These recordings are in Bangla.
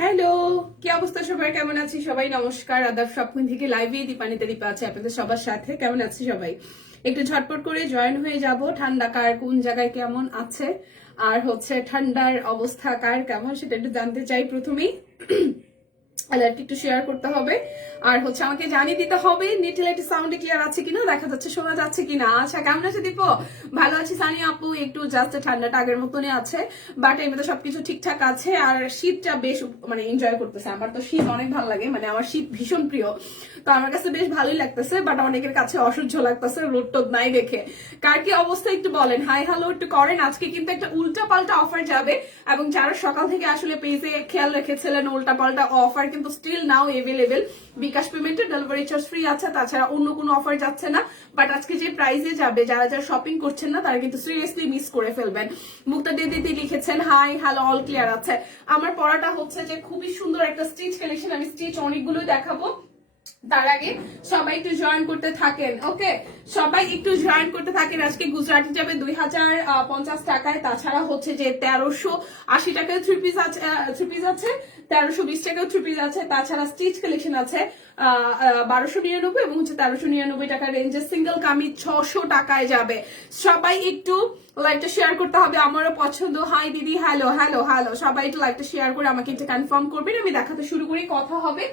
হ্যালো, কি অবস্থা সবার? কেমন আছি সবাই? নমস্কার, আদাব। স্বপ্ন থেকে লাইভে দীপানিতে দীপা আছে আপনাদের সবার সাথে। কেমন আছি সবাই? একটু ঝটপট করে জয়েন হয়ে যাব। ঠান্ডা কার কোন জায়গায় কেমন আছে আর ঠান্ডার অবস্থা কার কেমন সেটা একটু জানতে চাই প্রথমেই। লাইভটা একটু শেয়ার করতে হবে আর আমাকে জানিয়ে দিতে হবে নেট লাইট সাউন্ডে ক্লিয়ার আছে কিনা, দেখা যাচ্ছে, শোনা যাচ্ছে কিনা। আচ্ছা, কেমন আছে দীপু? ভালো আছি সানি আপু। একটু জাস্ট ঠান্ডাটা আগের মতনই আছে, বাট এমনিতে সবকিছু ঠিকঠাক আছে। আর শীতটা বেশ এনজয় করতেছে। আমার তো শীত অনেক ভালো লাগে, আমার শীত ভীষণ প্রিয়, তো আমার কাছে বেশ ভালোই লাগতেছে। বাট অনেকের কাছে অসহ্য লাগতেছে রোদ টোদ নাই দেখে। কার কি অবস্থা একটু বলেন, হাই হ্যালো একটু করেন। আজকে কিন্তু একটা উল্টা পাল্টা অফার যাবে, এবং যারা সকাল থেকে আসলে পেজে খেয়াল রেখেছিলেন উল্টা পাল্টা অফার কিন্তু স্টিল নাও এভেলেবেল। বিকাশ পেমেন্টে ডেলিভারি চার্জ ফ্রি আছে, তাছাড়া অন্য কোনো অফার যাচ্ছে না। বাট আজকে যে প্রাইসে যাবে, যারা যারা শপিং করছেন না তারা কিন্তু সিরিয়াসলি মিস করে ফেলবেন। মুক্তা দিদি লিখেছেন হাই হ্যালো, অল ক্লিয়ার আছে। আমার পড়াটা যে খুবই সুন্দর একটা স্টিচ কালেকশন, আমি স্টিচ অনেকগুলোই দেখাবো। তার আগে সবাই একটু জয়েন করতে থাকেন। ওকে, সবাই একটু জয়েন করতে থাকেন। আজকে গুজরাটি যাবে 2050 টাকায়, তাছাড়া যে 1380 টাকায় থ্রি পিস আছে, 1320 টাকায় থ্রি পিস আছে, তাছাড়া স্টিচ কালেকশন আছে 1299 এবং 1399 টাকা রেঞ্জে। সিঙ্গেল কামিজ 600 টাকায় যাবে। সবাই একটু লাইভটা শেয়ার করতে হবে, আমারও পছন্দ। হাই দিদি, হ্যালো হ্যালো হ্যালো। সবাই একটু লাইভটা শেয়ার করে আমাকে একটু কনফার্ম করবেন। আমি দেখাতে শুরু করি, কথা হবে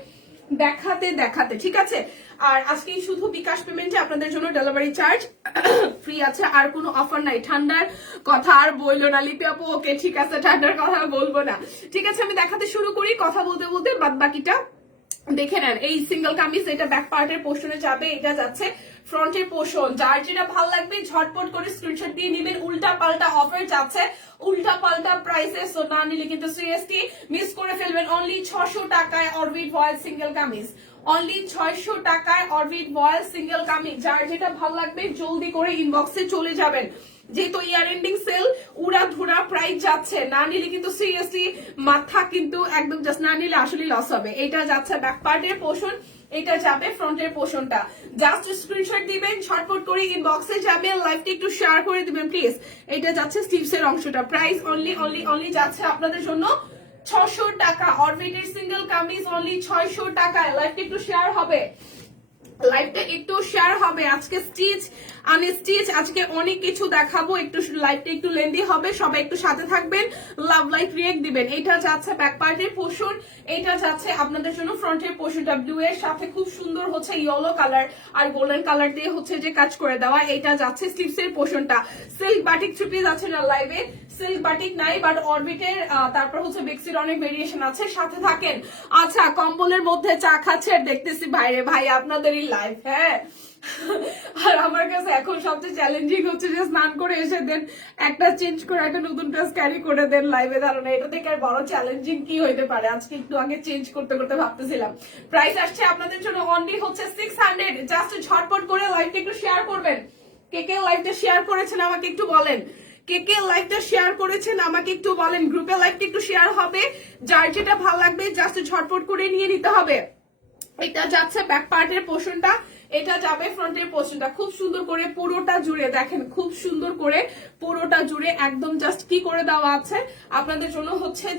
দেখাতে দেখাতে, ঠিক আছে? আর আজকে শুধু বিকাশ পেমেন্টে আপনাদের জন্য ডেলিভারি চার্জ ফ্রি আছে, আর কোনো অফার নাই। ঠান্ডার কথা আর বললো না লিপি আপু। ওকে ঠিক আছে, ঠান্ডার কথা বলবো না, ঠিক আছে? আমি দেখাতে শুরু করি, কথা বলতে বলতে বাদ বাকিটা দেখে নেন। এই সিঙ্গেল কামিজ, এটা ব্যাক পার্টের পোর্শনে যাবে, এটা যাচ্ছে ফ্রন্টের পোর্শন। যার যেটা ভালো লাগবে ঝটপট করে স্ক্রিনশট দিয়ে নেবেন। উল্টা পাল্টা অফার যাচ্ছে, উল্টা পাল্টা প্রাইসে, সো না নিলে কিন্তু সিরিয়াসলি মিস করে ফেলবেন। অনলি 600 টাকায় অরবিট ভয়েল সিঙ্গেল কামিজ, অনলি 600 টাকায় অরবিট ভয়েল সিঙ্গেল কামিজ। যার যেটা ভালো লাগবে জলদি করে ইনবক্সে চলে যাবেন, যেহেতু ইয়ার এন্ডিং সেল উড়া ধুরা প্রাইস যাচ্ছে। না নিলে কিন্তু সিরিয়াসলি মাথা কিন্তু একদম জাস্ট, না নিলে আসলে লস হবে। এটা যাচ্ছে ব্যাক পার্টের পোর্শন, এটা যাবে ফ্রন্টের পোর্শনটা। জাস্ট স্ক্রিনশট দিবেন, ঝটপট করে ইনবক্সে যাবেন, লাইভটা একটু শেয়ার করে দিবেন প্লিজ। এটা যাচ্ছে স্লিভসের অংশটা। প্রাইস অনলি অনলি অনলি যাচ্ছে আপনাদের জন্য 600 টাকা। অরবিটের সিঙ্গেল কামিজ অনলি 600 টাকায়। লাইভটা একটু শেয়ার হবে, লাইভটা একটু শেয়ার হবে। আজকে স্টিচ আনস্টিচ আজকে অনেক কিছু দেখাবো, একটু লাইভটা একটু লেন্দি হবে, সবাই একটু সাথে থাকবেন, লাভ লাইক রিয়েক্ট দিবেন। এটা যাচ্ছে ব্যাক পার্টের পোর্শন, এটা যাচ্ছে আপনাদের জন্য ফ্রন্টের পোর্শনটা। ব্লু এর সাথে খুব সুন্দর ইয়েলো কালার আর গোল্ডেন কালার দিয়ে যে কাজ করে দেওয়া। এটা যাচ্ছে স্লিভসের পোর্শনটা। সিল্ক বাটিক থ্রি পিস আছে না লাইভে? সিল্ক বাটিক নাই, বাট অরবিটের তারপর বেক্সির অনেক ভেরিয়েশন আছে, সাথে থাকেন। আচ্ছা, কম্বলের মধ্যে চা খাচ্ছে আর দেখতেছি বাইরে, ভাই আপনাদেরই লাইভ। হ্যাঁ, আর আমার কাছে এখন সবচেয়ে চ্যালেঞ্জিং যে স্নান করে এসে দেন একটা চেঞ্জ করে একটা নতুন ড্রেস ক্যারি করে দেন লাইভে দাঁড়ানো। এটা থেকে আর বড় চ্যালেঞ্জিং কি হইতে পারে? আজকে একটু আগে চেঞ্জ করতে করতে ভাবতেছিলাম। প্রাইস আসছে আপনাদের জন্য অনলি 600। জাস্ট ঝটপট করে লাইভটা একটু শেয়ার করবেন। কে কে লাইভটা শেয়ার করেছেন আমাকে একটু বলেন, কে কে লাইভটা শেয়ার করেছেন আমাকে একটু বলেন। গ্রুপে লাইভটা একটু শেয়ার হবে, যার যেটা ভালো লাগবে জাস্ট ঝটপট করে নিয়ে নিতে হবে। এটা যাচ্ছে ব্যাক পার্টের পোর্শনটা, এটা যাবে ফ্রন্টের পোর্শনটা। খুব সুন্দর করে পুরোটা জুড়ে দেখেন, খুব সুন্দর করে পুরোটা জুড়ে একদম জাস্ট কি করে দেওয়া আছে আপনাদের জন্য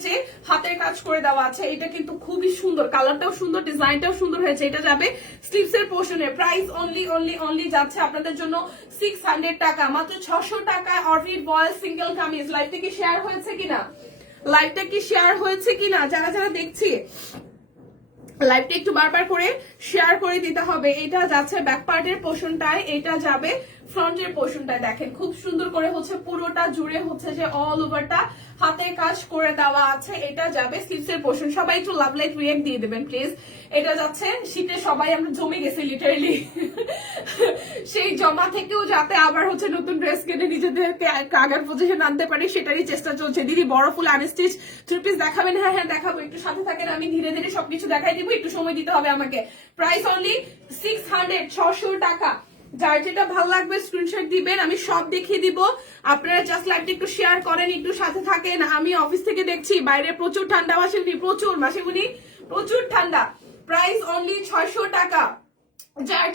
যে হাতের কাজ করে দেওয়া আছে। এটা কিন্তু খুবই সুন্দর, কালারটাও সুন্দর, ডিজাইনটাও সুন্দর হয়েছে। এটা যাবে স্লিভসের পোর্শনে। প্রাইস অনলি অনলি অনলি যাচ্ছে আপনাদের জন্য 600 টাকা, মাত্র 600 টাকায় অরবিট ভয়েল সিঙ্গেল কামিজ। লাইভটা কি শেয়ার হয়েছে কিনা, লাইভটা কি শেয়ার হয়েছে কিনা? যারা যারা দেখছি লাইভটা একটু বারবার করে শেয়ার করে দিতে হবে। এটা যাচ্ছে ব্যাক পার্টের পোর্শনটায়, এটা যাবে ফ্রন্টের পোর্শনটায়। দেখেন খুব সুন্দর করে পুরোটা জুড়ে যে অল ওভারটা হাতের কাজ করে দেওয়া আছে। এটা যাবে স্লিভসের পোর্শন। সবাই একটু লাভ লাইট রিয়েক্ট দিয়ে দেবেন প্লিজ। এটা যাচ্ছে শীতে সবাই আমরা জমে গেছি লিটারালি, সেই জমা থেকেও যাতে আবার হচ্ছে নতুন ড্রেস কিনে নিজেদেরকে আগের পজিশন আনতে পারি সেটারই চেষ্টা চলছে। দিদি বড় ফুল আনস্টিচ 3 পিস দেখাবেন? হ্যাঁ হ্যাঁ দেখাবো, একটু সাথে থাকেন, আমি ধীরে ধীরে সবকিছু দেখাই দিব, একটু সময় দিতে হবে আমাকে। প্রাইস অনলি 600, 600 টাকা। যার যেটা ভালো লাগবে স্ক্রিনশট দিবেন, আমি সব দেখিয়ে দিব। আপনারা জাস্ট লাইভটা একটু শেয়ার করেন, একটু সাথে থাকেন। আমি অফিস থেকে দেখছি বাইরে প্রচুর ঠান্ডা, মাসিমণি প্রচুর, মাসিমণি প্রচুর ঠান্ডা। প্রাইস অনলি 600 টাকা। যার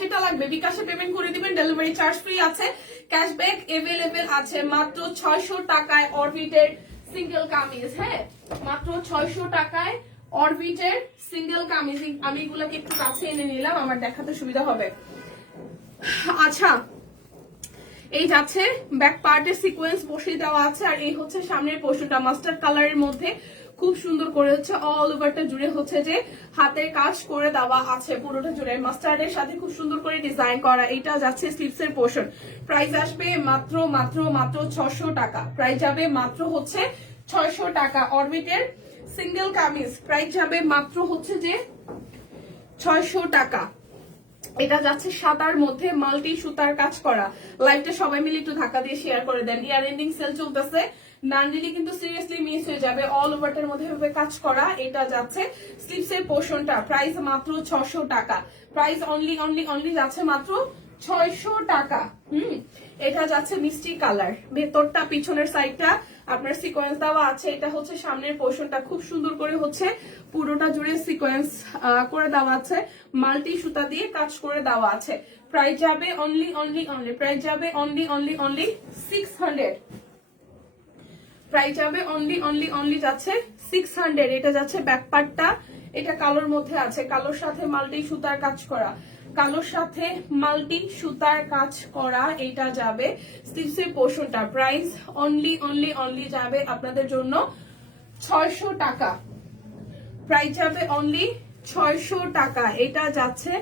যেটা লাগবে বিকাশে পেমেন্ট করে দিবেন, ডেলিভারি চার্জ ফ্রি আছে, ক্যাশব্যাক এভেলেবেল আছে। মাত্র 600 টাকায় অরবিটের সিঙ্গেল কামিজ। হ্যাঁ, মাত্র 600 টাকায় অরবিটের সিঙ্গেল কামিজ। আমি এগুলোকে একটু কাছে এনে নিলাম, আমার দেখাতে সুবিধা হবে। আচ্ছা, এই যাচ্ছে ব্যাক পার্টের সিকোয়েন্স বসিয়ে দেওয়া আছে, আর এই হচ্ছে সামনের পোর্শনটা মাস্টার্ড কালারের মধ্যে খুব সুন্দর করে হচ্ছে অল ওভারটা জুড়ে হচ্ছে যে হাতের কাজ করে দেওয়া আছে, পুরোটা জুড়ে মাস্টার্ডের সাথে খুব সুন্দর করে ডিজাইন করা। এটা যাচ্ছে স্লিভসের পোর্শন। প্রাইস আসবে মাত্র মাত্র মাত্র 600 টাকা। প্রাইস যাবে মাত্র হচ্ছে 600 টাকা। অরবিটের সিঙ্গেল কামিজ প্রাইস যাবে মাত্র হচ্ছে যে 600 টাকা। এটা যাচ্ছে সাদার মধ্যে মাল্টি সুতার কাজ করা। লাইভটা সবাই মিলে একটু ধাক্কা দিয়ে শেয়ার করে দেন। ইয়ার এন্ডিং সেল চলতেছে, না নিলে কিন্তু সিরিয়াসলি মিস হয়ে যাবে। অল ওভারটার মধ্যে ভাবে কাজ করা। এটা যাচ্ছে স্লিভসের পোর্শনটা। প্রাইস মাত্র 600 টাকা। প্রাইস অনলি অনলি অনলি যাচ্ছে মাত্র 600 টাকা। এটা যাচ্ছে মিষ্টি কালার, ভেতরটা পিছনের সাইডটা আপনার সিকোয়েন্স দেওয়া আছে। এটা হচ্ছে সামনের পোর্শনটা, খুব সুন্দর করে হচ্ছে পুরোটা জুড়ে সিকোয়েন্স করে দেওয়া আছে, মাল্টি সুতা দিয়ে কাজ করে দেওয়া আছে। প্রাইস যাবে অনলি অনলি অনলি, প্রাইস যাবে অনলি অনলি অনলি 600। প্রাইস যাবে অনলি অনলি অনলি যাচ্ছে 600। এটা যাচ্ছে ব্যাক পার্টটা, এটা কালোর মধ্যে আছে, কালোর সাথে মাল্টি সুতার কাজ করা, কালোর সাথে মাল্টি সুতার কাজ করা। এটা যাবে স্লিভসের পোর্শনটা। প্রাইস অনলি অনলি অনলি যাবে আপনাদের জন্য 600 টাকা। প্রাইস যাবে অনলি 600 টাকা। এটা যাচ্ছে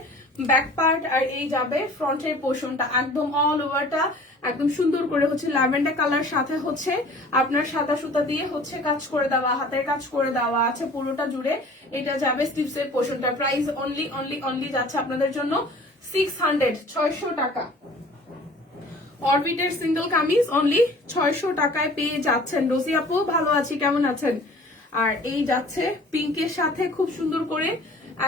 ব্যাক পার্ট, আর এই যাবে ফ্রন্টের পোর্শনটা। একদম অল ওভারটা একদম সুন্দর করে হচ্ছে ল্যাভেন্ডার কালার, সাথে হচ্ছে আপনার সাদা সুতা দিয়ে হচ্ছে কাজ করে দেওয়া, হাতের কাজ করে দেওয়া আছে পুরোটা জুড়ে। এটা যাবে স্লিভসের পোর্শনটা। প্রাইস অনলি অনলি অনলি যাচ্ছে আপনাদের জন্য 600, 600 টাকা। অরবিটের সিঙ্গেল কামিজ অনলি 600 টাকায় পেয়ে যাচ্ছেন। রোজি আপু ভালো আছি, কেমন আছেন? আর এই যাচ্ছে পিঙ্কের সাথে খুব সুন্দর করে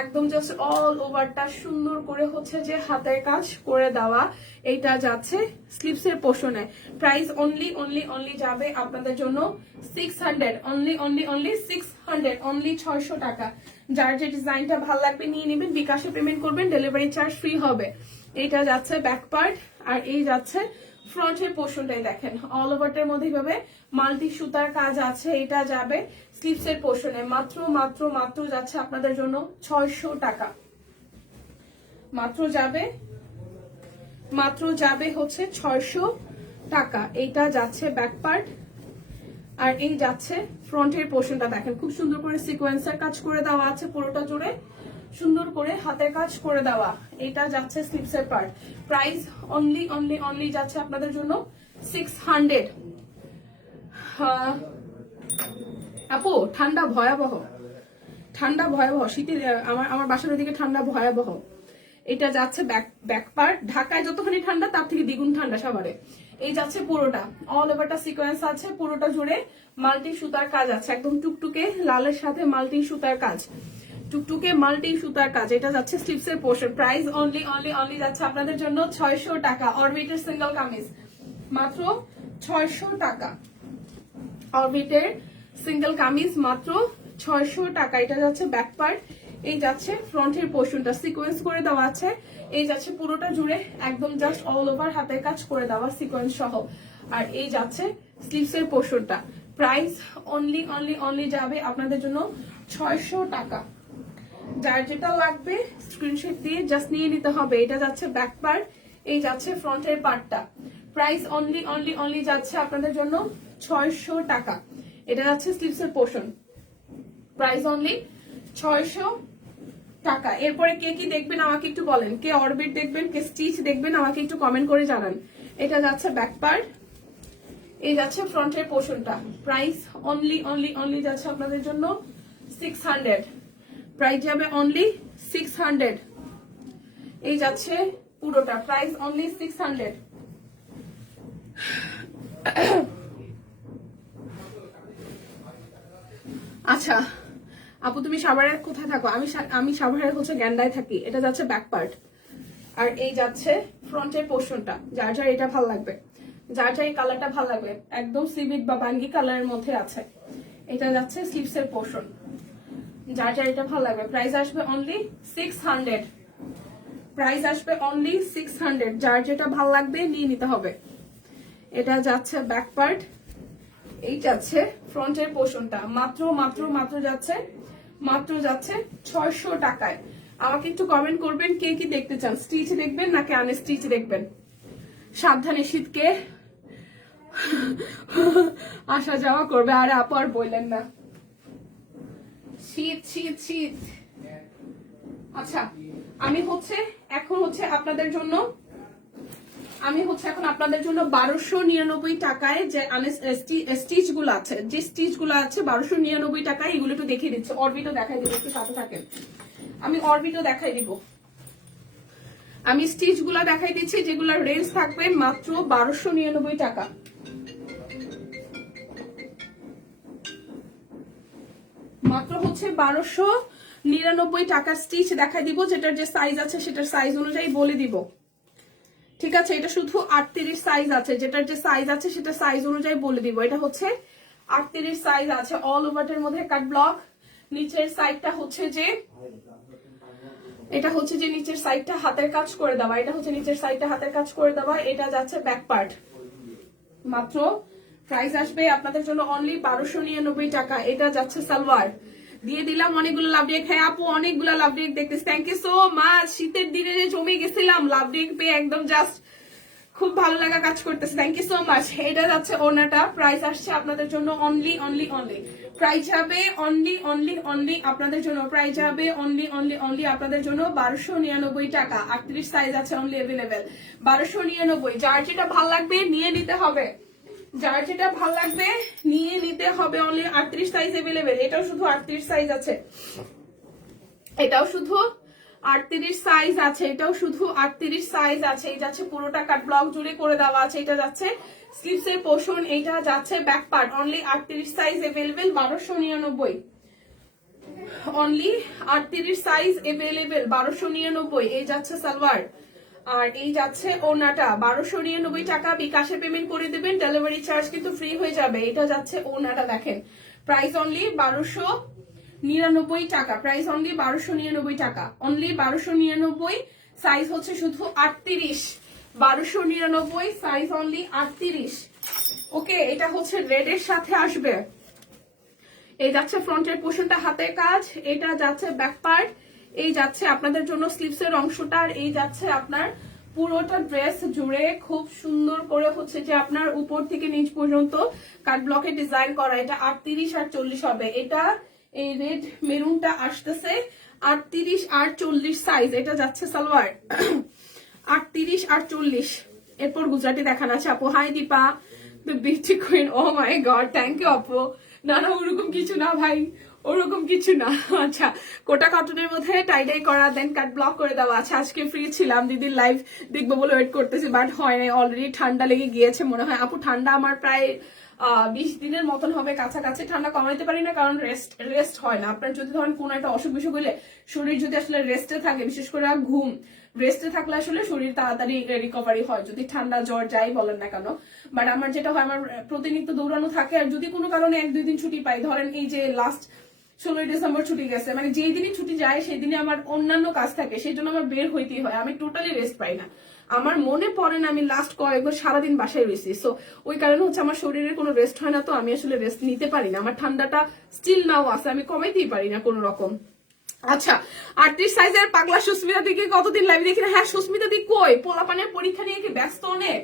একদম জাস্ট অল ওভারটা সুন্দর করে হচ্ছে যে হাতের কাজ করে দেওয়া। এইটা যাচ্ছে স্লিভসের পোর্শনে। প্রাইস অনলি অনলি অনলি যাবে আপনাদের জন্য 600, অনলি অনলি অনলি 600, অনলি 600 টাকা। যার যে ডিজাইনটা ভালো লাগবে নিয়ে নেবেন, বিকাশে পেমেন্ট করবেন, ডেলিভারি চার্জ ফ্রি হবে। এইটা যাচ্ছে ব্যাক পার্ট, আর এই যাচ্ছে ফ্রন্টের পোর্শনটাই। দেখেন অল ওভারটার মধ্যে ভাবে মাল্টি সুতার কাজ আছে। এটা যাবে স্লিভসের পোর্শনে। মাত্র মাত্র মাত্র যাচ্ছে আপনাদের জন্য 600 টাকা। মাত্র যাবে হচ্ছে 600 টাকা। এইটা যাচ্ছে ব্যাক পার্ট, আর এই যাচ্ছে ফ্রন্টের পোর্শনটা। দেখেন খুব সুন্দর করে সিকোয়েন্সের কাজ করে দেওয়া আছে, পুরোটা জুড়ে সুন্দর করে হাতের কাজ করে দেওয়া। এটা যাচ্ছে স্লিভসের part. Price only only only যাচ্ছে আপনাদের জন্য 600। আপু ঠান্ডা ভয়াবহ, ঠান্ডা ভয়াবহ, শীতে আমার বাসার ওদিকে ঠান্ডা ভয়াবহ। এটা যাচ্ছে ব্যাক পার্ট। ঢাকায় যতখানি ঠান্ডা তার থেকে দ্বিগুণ ঠান্ডা সবারে। এই যাচ্ছে পুরোটা অল ওভারটা সিকোয়েন্স আছে, পুরোটা জুড়ে মাল্টি সুতার কাজ আছে, একদম টুকটুকে লালের সাথে মাল্টি সুতার কাজ, টুকটুকে মাল্টি সুতার কাজ। এটা যাচ্ছে স্লিভসের portion. Price only only only যাচ্ছে আপনাদের জন্য 600 টাকা। অরবিটের সিঙ্গেল কামিজ মাত্র 600 টাকা। অরবিটের সিঙ্গেল কামিজ মাত্র 600 টাকা। এটা যাচ্ছে ব্যাক পার্ট, এই যাচ্ছে ফ্রন্টের পোর্শনটা, সিকোয়েন্স করে দেওয়া আছে। এই যাচ্ছে পুরোটা জুড়ে একদম জাস্ট অল ওভার হাতের কাজ করে দেওয়া সিকোয়েন্স সহ, আর এই যাচ্ছে স্লিভসের পোর্শনটা। প্রাইস অনলি অনলি অনলি যাবে আপনাদের জন্য 600 টাকা। যার যেটা লাগবে স্ক্রিনশট দিয়ে জাস্ট নিয়ে নিতে হবে। এটা যাচ্ছে ব্যাক পার্ট, এই যাচ্ছে ফ্রন্টের পার্টটা। প্রাইস অনলি অনলি অনলি যাচ্ছে আপনাদের জন্য 600 টাকা। এটা যাচ্ছে স্লিভসের পোর্শন। প্রাইস অনলি 600 টাকা। এরপরে কে কি দেখবেন আমাকে একটু বলেন, কে অরবিট দেখবেন, কে স্টিচ দেখবেন, আমাকে একটু কমেন্ট করে জানান। এটা যাচ্ছে ব্যাক পার্ট, এই যাচ্ছে ফ্রন্টের পোর্শনটা। প্রাইস অনলি অনলি অনলি যাচ্ছে আপনাদের জন্য 600। প্রাইস যাবে অনলি 600। এই যাচ্ছে পুরোটা প্রাইস অনলি 600। আচ্ছা আপু তুমি সাভারের কোথায় থাকো? আমি সাভারের হচ্ছে গ্যান্ডায় থাকি। এটা যাচ্ছে ব্যাক পার্ট, আর এই যাচ্ছে ফ্রন্টের পোর্শনটা। যার যার এটা ভালো লাগবে, যার যার এই কালারটা ভালো লাগবে, একদম সিভিট বা বাঙ্গি কালারের মধ্যে আছে। এটা যাচ্ছে স্লিভসের পোর্শন, যার যার এটা ভালো লাগবে। প্রাইস আসবে অনলি 600, প্রাইস আসবে অনলি 600। যার যেটা ভালো লাগবে নিয়ে নিতে হবে। এটা যাচ্ছে ব্যাক পার্ট, এই যাচ্ছে ফ্রন্টের পোর্শনটা। মাত্র মাত্র মাত্র যাচ্ছে 600 টাকায়। আমাকে একটু কমেন্ট করবেন কে কি দেখতে চান, স্টিচ দেখবেন নাকি আনস্টিচ দেখবেন। সাবধানে শীতকে আসা যাওয়া করবে। আরে আপু আর বললেন না, শীত শীত শীত। আচ্ছা আমি এখন আপনাদের জন্য 1299 টাকায় যে স্টিচ গুলো আছে, 1299 টাকায় এগুলো একটু দেখিয়ে দিচ্ছে। অরবিটও দেখাই দিব, একটু সাথে থাকেন। আমি অরবিটও দেখাই দিব, আমি স্টিচ গুলা দেখাই দিচ্ছি যেগুলোর রেঞ্জ থাকবে মাত্র 1299 টাকা। মাত্র 1299 টাকা স্টিচ দেখাই দিব। যেটার যে সাইজ আছে সেটার সাইজ অনুযায়ী বলে দিব, ঠিক আছে? এটা শুধু 38 সাইজ আছে, যেটার যে সাইজ আছে সেটা সাইজ অনুযায়ী বলে দিব। এটা 38 সাইজ আছে, অল ওভারটার মধ্যে কাট ব্লক। নিচের সাইডটা নিচের সাইডটা হাতের কাজ করে দেওয়া। এটা নিচের সাইডটা হাতের কাজ করে দেওয়া। এটা যাচ্ছে ব্যাক পার্ট। মাত্র প্রাইস আসবে আপনাদের জন্য অনলি 1299 টাকা। এটা যাচ্ছে সালোয়ার। দিয়ে দিলাম অনেকগুলো লাভ রেক। হ্যাঁ আপু অনেকগুলো লাভ রেক দেখতেছি, থ্যাংক ইউ সো মাচ। শীতের দিনে যে জমে গেছিলাম লাভ রেক পেয়ে, একদম জাস্ট খুব ভালো লাগা কাজ করতেছে, থ্যাংক ইউ সো মাচ। এটা যাচ্ছে ওনাটা। প্রাইস আসছে আপনাদের জন্য অনলি অনলি অনলি, প্রাইস যাবে অনলি অনলি অনলি আপনাদের জন্য, প্রাইস যাবে অনলি অনলি অনলি আপনাদের জন্য 1299 টাকা। 38 সাইজ আছে অনলি অ্যাভেলেবেল, 1299। যার যেটা ভাল লাগবে নিয়ে নিতে হবে, যার যেটা ভাল লাগবে নিয়ে নিতে হবে। Only 38 size available. এটাও শুধু 38 সাইজ আছে, এটাও শুধু 38 সাইজ আছে, এটাও শুধু 38 সাইজ আছে। এই যাচ্ছে পুরোটা কাট ব্লক জুড়ে করে দেওয়া আছে। এটা যাচ্ছে স্লিভস এর পোর্শন, এটা যাচ্ছে back part. Only 38 size available 1299, only 38 size available 1299। এই যাচ্ছে সালোয়ার, আর এই যাচ্ছে ওনাটা। 1299 টাকা বিকাশে পেমেন্ট করে দিবেন, ডেলিভারি চার্জ কিন্তু ফ্রি হয়ে যাবে। এটা যাচ্ছে ওনাটা, দেখেন প্রাইস অনলি 1299 টাকা, প্রাইস অনলি 1299 টাকা, অনলি 1299। সাইজ হচ্ছে শুধু 38, 1299 সাইজ অনলি 38। ওকে, এটা হচ্ছে রেড এর সাথে আসবে। এই যাচ্ছে ফ্রন্টের পোর্শনটা হাতের কাজ, এটা যাচ্ছে ব্যাক পার্ট, এই যাচ্ছে আপনাদের জন্য স্লিভস এর অংশটা, আর এই যাচ্ছে আপনার পুরোটা ড্রেস জুড়ে খুব সুন্দর করে যে আপনার উপর থেকে নিচ পর্যন্ত কাট ব্লকে ডিজাইন করা। এটা 38 আর 40 হবে। এটা এই রেড মেরুনটা আসতেছে 38 আর 40 সাইজ। এটা যাচ্ছে সালোয়ার 38 আর 40। এরপর গুজরাটি দেখানো আছে আপু। Hi Dipa, the beauty queen. Oh my God, thank you আপু। না না ওরকম কিছু না ভাই, ওরকম কিছু না। আচ্ছা, কোটা কটনের মধ্যে টাইডাই করা, দেন কাট ব্লক করে দেওয়া আছে। আজকে ফ্রি ছিলাম, দিদির লাইভ দেখবো বলে ওয়েট করতেছি, বাট হয় নাই। অলরেডি ঠান্ডা লেগে গিয়েছে মনে হয় আপু। ঠান্ডা আমার প্রায় 20 দিনের মতন হবে কাছাকাছি। ঠান্ডা কমাইতে পারি না, কারণ রেস্ট হয় না। আপনার যদি ধরেন কোনো একটা অসুখ বিসুখ হলে, শরীর যদি আসলে রেস্টে থাকে, বিশেষ করে ঘুম, রেস্টে থাকলে আসলে শরীর তাড়াতাড়ি রিকভারি হয়, যদি ঠান্ডা জ্বর যাই বলেন না কেন। বাট আমার যেটা হয়, আমার প্রতিনিয়ত দৌড়ানো থাকে, আর যদি কোনো কারণে 1-2 দিন ছুটি পাই, ধরেন এই যে লাস্ট 16 ডিসেম্বর ছুটি গেছে, মানে যেই দিনই ছুটি যায় সেই দিনে আমার অন্যান্য কাজ থাকে, সেই জন্য আমার বের হইতেই হয়। আমি টোটালি রেস্ট পাই না, আমার মনে পড়ে না আমি লাস্ট কয়েকবার সারাদিন বাসায় রয়েছি। সো ওই কারণে আমার শরীরের কোনো রেস্ট হয় না, তো আমি আসলে রেস্ট নিতে পারি না। আমার ঠান্ডাটা স্টিল নাও আছে, আমি কমাইতেই পারি না কোনো রকম। আচ্ছা, 38 সাইজের পাগলা সুস্মিতা দিকে কতদিন লাইভ দেখি না। হ্যাঁ সুস্মিতা দি কই, পোলাপানের পরীক্ষা নিয়ে কি ব্যস্ত অনেক।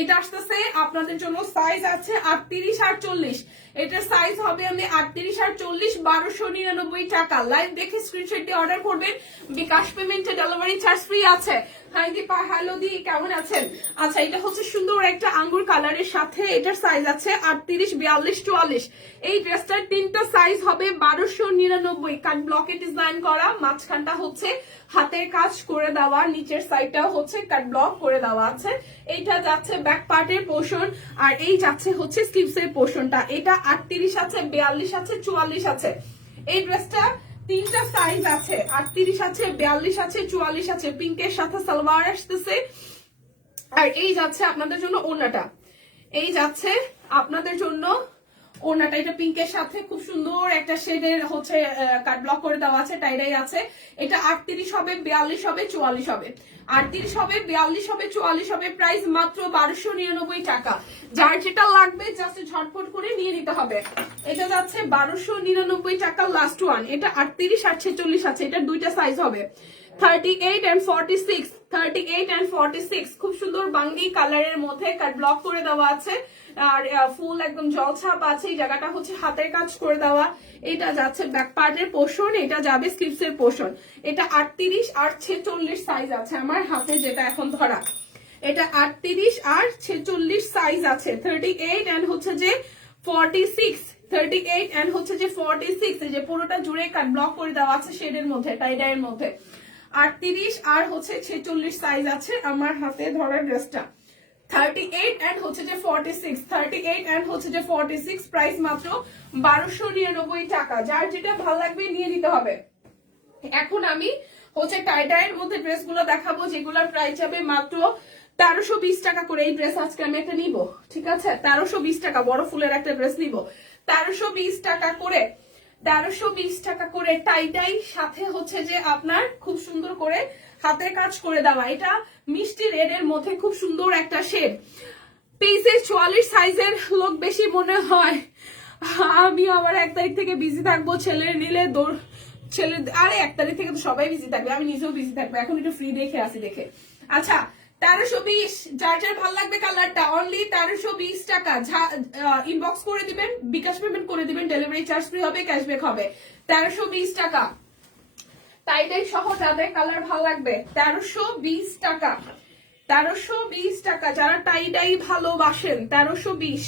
এটা আসতেছে আপনাদের জন্য, সাইজ আছে 38 আর 40। এটার সাইজ হবে আমি 38 আর 40, 1299 টাকা। লাইভ দেখে স্ক্রিনশট দিয়ে অর্ডার করবেন, বিকাশ পেমেন্টে ডেলিভারি চার্জ ফ্রি আছে। হাই দীপা, হ্যালো দি, কেমন আছেন? আচ্ছা, এটা হচ্ছে সুন্দর একটা আঙ্গুর কালারের সাথে, এটার সাইজ আছে 38, 42, 44। এই ড্রেসটার তিনটা সাইজ হবে 1299। কাট ব্লকে ডিজাইন করা, মাঝখানটা হচ্ছে হাতের কাজ করে দেওয়া, নিচের সাইডটা হচ্ছে কাট ব্লক করে দেওয়া আছে। এইটা যাচ্ছে ব্যাক পার্টের পোর্শন, আর এই যাচ্ছে হচ্ছে স্লিভসের পোর্শনটা। এটা 38 আছে, 42 আছে, 44 আছে। এই ড্রেসটা তিনটা সাইজ আছে, 38 আছে, 42 আছে, 44 আছে। পিঙ্কের সাথে সালোয়ার আসতেছে, আর এই যাচ্ছে আপনাদের জন্য ওড়নাটা। এই যাচ্ছে আপনাদের জন্য ওড়নাটা, এটা পিঙ্কের সাথে খুব সুন্দর একটা শেডের হচ্ছে কাট ব্লক করে দেওয়া আছে, টাইডাই আছে। এটা 38 হবে, 42 হবে, 44 হবে। 38 হবে, 42 হবে, 44 হবে। প্রাইস মাত্র 1299 টাকা। যার যেটা লাগবে জাস্ট ঝটপট করে নিয়ে নিতে হবে। এটা যাচ্ছে 1299 টাকা, লাস্ট ওয়ান। এটা 38 আর 46 আছে, এটার দুইটা সাইজ হবে 38 and 46। 38 and 46 খুব সুন্দর বাঙ্গি কালারের মধ্যে কাট ব্লক করে দেওয়া আছে, আর ফুল একদম জলছাপ আছে। এই জায়গাটা হচ্ছে হাতের কাজ করে দেওয়া। এটা যাচ্ছে ব্যাক পার্টের পোর্শন, এটা যাবে স্লিভসের পোর্শন। এটা 38 আর 46 সাইজ আছে আমার হাতে, যেটা এখন ধরা। এটা 38 আর 46 সাইজ আছে। 38 and হচ্ছে যে 46, 38 and হচ্ছে যে 46। এই যে পুরোটা জুড়ে কাট ব্লক করে দেওয়া আছে শেডের মধ্যে, টাইডাইয়ের মধ্যে। 38 আর হচ্ছে 46 সাইজ আছে আমার হাতে ধরা ড্রেসটা। 38 and হচ্ছে যে 46, 38 and হচ্ছে যে 46। প্রাইস মাত্র 1299 টাকা। যার যেটা ভালো লাগবে নিয়ে নিতে হবে। এখন আমি হচ্ছে টাইডাইয়ের মধ্যে ড্রেসগুলো দেখাবো, যেগুলোর প্রাইস যাবে মাত্র 1320 টাকা করে। এই ড্রেস আজকে আমি একটা নিব, ঠিক আছে? 1320 টাকা, বড় ফুলের একটা ড্রেস নিব 1320 টাকা করে। 1320 টাকা করে টাইডাই, সাথে হচ্ছে যে আপনার খুব সুন্দর করে হাতের কাজ করে দেওয়া। এটা মিষ্টি রেড এর মধ্যে খুব সুন্দর একটা শেড। পিসের 44 সাইজের লোক বেশি মনে হয়। আমি আবার 1 তারিখ থেকে বিজি থাকবো, ছেলে নিলে ছেলে, আরে 1 তারিখ থেকে তো সবাই বিজি থাকবে, আমি নিজেও বিজি থাকবো। এখন একটু ফ্রি দেখে আসি দেখে। আচ্ছা, 1320। যার যার ভালো লাগবে কালারটা, অনলি 1320 টাকা। ইনবক্স করে দিবেন, বিকাশ পেমেন্ট করে দিবেন, ডেলিভারি চার্জ ফ্রি হবে, ক্যাশব্যাক হবে। 1320 টাকা। টাইডাই সহ যাদের কালার ভালো লাগবে 1320 টাকা। 1320 টাকা। যারা টাইডাই ভালোবাসেন 1320।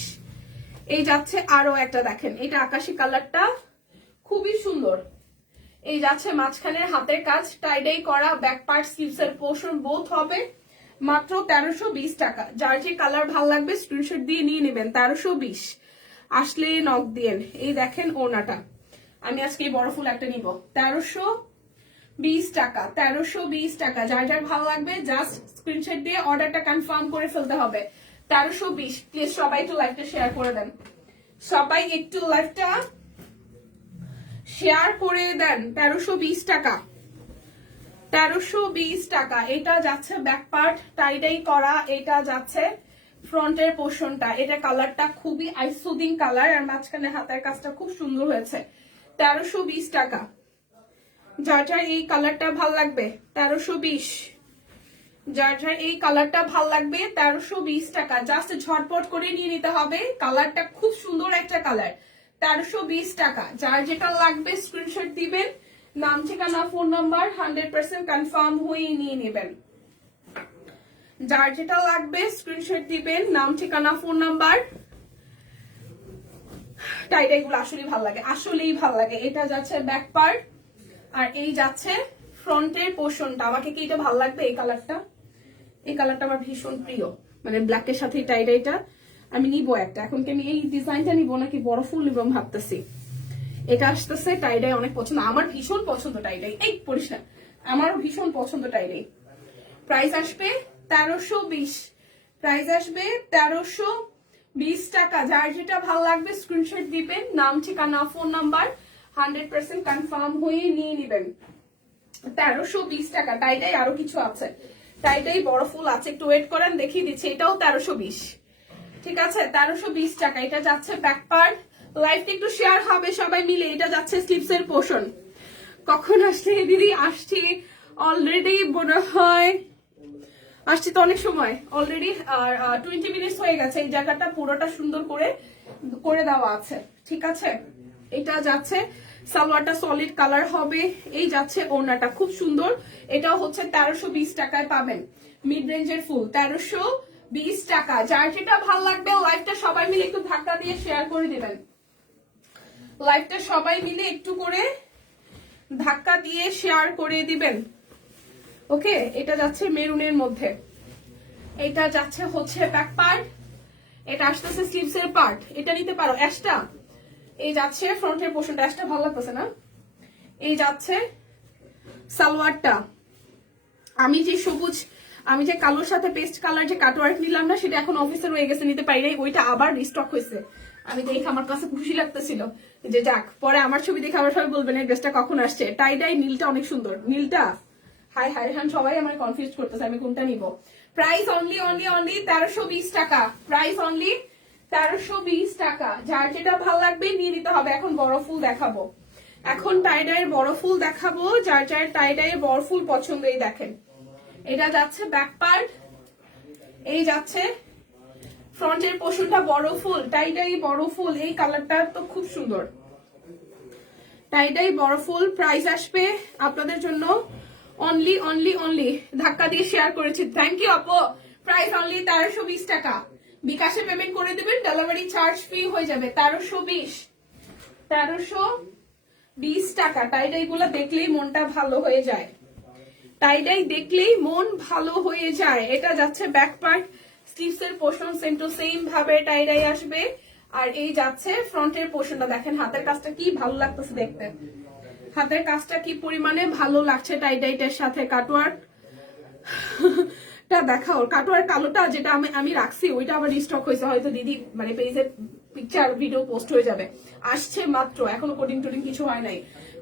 এই যাচ্ছে আরো একটা, দেখেন এটা আকাশি কালারটা, খুবই সুন্দর। এই যাচ্ছে মাঝখানের হাতের কাজ টাইডাই করা, ব্যাক পার্ট স্লিভসের পোর্শন বোথ হবে মাত্র 1320 টাকা। যার যে কালার ভালো লাগবে স্ক্রিনশট দিয়ে নিয়ে নেবেন। 1320 আসলে নক দিয়েন। এই দেখেন ওনাটা, আমি আজকে এই বড় ফুল একটা নিব 1320 টাকা। 1320 টাকা। যার যার ভালো লাগবে জাস্ট স্ক্রিনশট দিয়ে অর্ডারটা কনফার্ম করে ফেলতে হবে। 1320। প্লিজ সবাই একটু লাইভটা শেয়ার করে দেন, সবাই একটু লাইভটা শেয়ার করে দেন। 1320 টাকা। 1320 টাকা। এটা যাচ্ছে ব্যাক পার্ট টাইডাই করা, এটা যাচ্ছে ফ্রন্টের পোর্শনটা। এটা কালারটা খুবই আইসুদিং কালার, আর মাঝখানে হাতের কাজটা খুব সুন্দর হয়েছে। 1320 টাকা। যার যার এই কালারটা ভাল লাগবে 1320। যার যার এই কালারটা ভাল লাগবে 1320 টাকা। জাস্ট ঝটপট করে নিয়ে নিতে হবে, কালারটা খুব সুন্দর একটা কালার। 1320 টাকা। যার যেটা লাগবে স্ক্রিনশট দিবেন, নাম ঠিকানা ফোন নাম্বার 100% কনফার্ম হয়ে নিয়ে নেবেন। যার যেটা লাগবে স্ক্রিনশট দিবেন, নাম ঠিকানা ফোন নাম্বার। টাইডাই গুলো আসলেই ভালো লাগে, আসলেই ভালো লাগে। এটা যাচ্ছে ব্যাক পার্ট, আর এই যাচ্ছে ফ্রন্টের পোর্শনটা। আমাকে কি এটা ভালো লাগবে? এই কালারটা, এই কালারটা আমার ভীষণ প্রিয়, মানে ব্ল্যাকের সাথে টাইডাইটা আমি নিবো একটা। এখন কি আমি এই ডিজাইনটা নিবো নাকি বড় ফুল নিবো ভাবতেছি। এটা আসতেছে টাইডাই অনেক পছন্দ, আমার ভীষণ পছন্দ টাইডাই। এই পড়িস না, আমার ভীষণ পছন্দ টাইডাই। প্রাইস আসবে 1320। প্রাইস আসবে 1320 টাকা। যার যেটা ভালো লাগবে স্ক্রিনশট দিবেন, নাম ঠিকানা ফোন নাম্বার 100% কনফার্ম হয়ে নিয়ে নেবেন। 1320 টাকা। টাইডাই আরো কিছু আছে, টাইডাই বড় ফুল আছে, একটু ওয়েট করেন দেখিয়ে দিচ্ছি। এটাও 1320, ঠিক আছে? 1320 টাকা। এটা যাচ্ছে ব্যাক পার্ট। লাইভটা একটু শেয়ার হবে সবাই মিলে। এটা যাচ্ছে স্লিভসের পোর্শন। কখন আসছে দিদি? আসছি অলরেডি, মনে হয় আসছি তো অনেক সময় অলরেডি, আর 20 মিনিটস হয়ে গেছে। এই জায়গাটা পুরোটা সুন্দর করে করে দেওয়া আছে, ঠিক আছে? এটা যাচ্ছে সালোয়ারটা সলিড কালার হবে। এই যাচ্ছে ওড়নাটা খুব সুন্দর, এটাও হচ্ছে 1320 টাকায় পাবেন। মিড রেঞ্জের ফুল 1320 টাকা। যার যেটা ভালো লাগবে লাইভটা সবাই মিলে একটু ধাক্কা দিয়ে শেয়ার করে দিবেন। লাইভটা সবাই মিলে একটু করে ধাক্কা দিয়ে শেয়ার করে দিবেন। ওকে, এটা যাচ্ছে মেরুনের মধ্যে, এটা যাচ্ছে হচ্ছে ব্যাক পার্ট, এটা আসতেছে স্লিভস এর পার্ট। এটা নিতে পারো অ্যাশটা। এই যাচ্ছে ফ্রন্টের পোর্শনটা, অ্যাশটা ভালো লাগতেছে না। এই যাচ্ছে সালোয়ারটা। আমি যে সবুজ, আমি যে কালোর সাথে পেস্ট কালার যে কাটওয়ার্ক নিলাম না, সেটা এখন অফিসে রয়ে গেছে, নিতে পারি নাই। ওইটা আবার রিস্টক হয়েছে। আমি দেখে আমার কাছে খুশি লাগতেছিল যে যাক, পরে আমার ছবি দেখে আবার সবাই বলবেন এই ড্রেসটা কখন আসছে। টাই ডাই নীলটা অনেক সুন্দর। নীলটা হাই হাই হান, সবাই আমার কনফিউজ করতেছে আমি কোনটা নিব। প্রাইস অনলি অনলি অনলি 1320 টাকা। প্রাইস অনলি 1320 টাকা। যার যেটা ভালো লাগবে নিয়ে নিতে হবে। এখন বড় ফুল দেখাবো, এখন টাইডাইয়ের বড় ফুল দেখাবো। যার যার টাইডাইয়ের বড় ফুল পছন্দ, এই দেখেন এটা যাচ্ছে ব্যাক পার্ট, এই যাচ্ছে ফ্রন্টের পোর্শনটা বড় ফুল, টাইডাই বড় ফুল। এই কালারটা তো খুব সুন্দর, টাইডাই বড় ফুল। প্রাইস আসবে আপনাদের জন্য অনলি অনলি অনলি, ধাক্কা দিয়ে শেয়ার করেছি, থ্যাংক ইউ আপু। প্রাইস অনলি 1320 টাকা। বিকাশে পেমেন্ট করে দেবেন, ডেলিভারি চার্জ ফ্রি হয়ে যাবে। 1320 টাকা। টাইডাই গুলা দেখলেই মনটা ভালো হয়ে যায়, টাইডাই দেখলেই মন ভালো হয়ে যায়। এটা যাচ্ছে ব্যাক পার্ট, স্লিভস এর পোর্শন সেম টু সেম ভাবে টাইডাই আসবে। আর এই যাচ্ছে ফ্রন্টের পোর্শনটা, দেখেন হাতের কাজটা কি ভালো লাগতেছে দেখতে, হাতের কাজটা কি পরিমাণে ভালো লাগছে টাইডাইটার সাথে। কাটওয়ার্ক টা দেখাও, কাটওয়ার্ক কালোটা যেটা আমি রাখছি ওইটা আবার রিস্টক হয়েছে, হয়তো দিদি মানে পেজে পিকচার ভিডিও পোস্ট হয়ে যাবে, আসছে মাত্র, এখনো কোডিং টোডিং কিছু হয় নাই।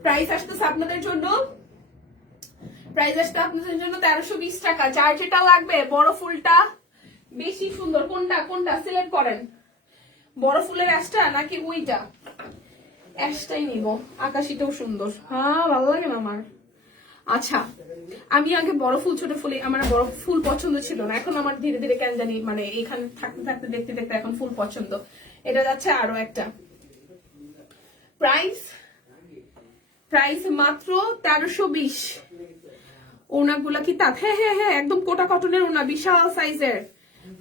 প্রাইস আসতেছে আপনাদের জন্য, প্রাইস আসতে আপনাদের জন্য 1320 টাকা। যার যেটা লাগবে, বড় ফুলটা বেশি সুন্দর, কোনটা কোনটা সিলেক্ট করেন, বড় ফুলের অ্যাশটা নাকি ওইটা? অ্যাশটাই নিব, আকাশিটাও সুন্দর। হ্যাঁ ভালো লাগে না আমার। আচ্ছা, আমি আগে বড় ফুল ছোট ফুল, আমার বড় ফুল পছন্দ ছিল না, এখন আমার ধীরে ধীরে কেন জানি মানে এখানে থাকতে থাকতে দেখতে দেখতে এখন ফুল পছন্দ। এটা যাচ্ছে আরো একটা। প্রাইস প্রাইস মাত্র 1320। ওনাগুলা কি তাঁত? হ্যাঁ হ্যাঁ হ্যাঁ, একদম কোটা কটনের ওনা, বিশাল সাইজের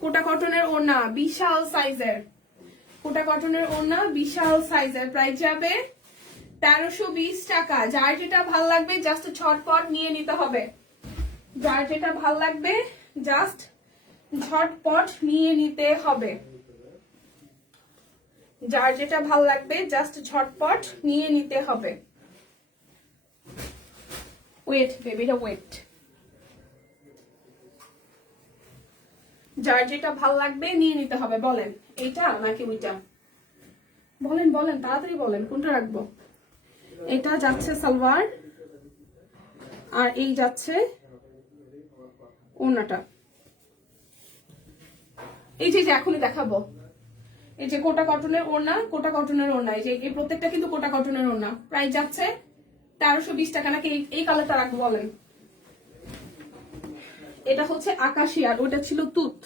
কোটা কটনের ওনা, বিশাল সাইজের কোটা কটনের ওনা, বিশাল সাইজের। প্রাইস যাবে 1320 টাকা। যার যেটা ভাল লাগবে জাস্ট ঝটপট নিয়ে নিতে হবে, যার যেটা ভাল লাগবে জাস্ট ঝটপট নিয়ে নিতে হবে, যার যেটা ভাল লাগবে জাস্ট ঝটপট নিয়ে নিতে হবে। ওয়েট বেবিটা ওয়েট, যার যেটা ভাল লাগবে নিয়ে নিতে হবে। বলেন এইটা নাকি ওইটা, বলেন বলেন তাড়াতাড়ি বলেন কোনটা রাখবো। এটা যাচ্ছে সালোয়ার, আর এই যাচ্ছে ওড়নাটা। এই যে এখনই দেখাবো, এই যে কোটা কটনের ওড়না, কোটা কটনের ওড়না, এই যে এই প্রত্যেকটা কিন্তু কোটা কটনের ওড়না। প্রাইস যাচ্ছে 1320 টাকা। নাকি এই কালারটা রাখবো বলেন? এটা হচ্ছে আকাশি, আর ওটা ছিল তুত।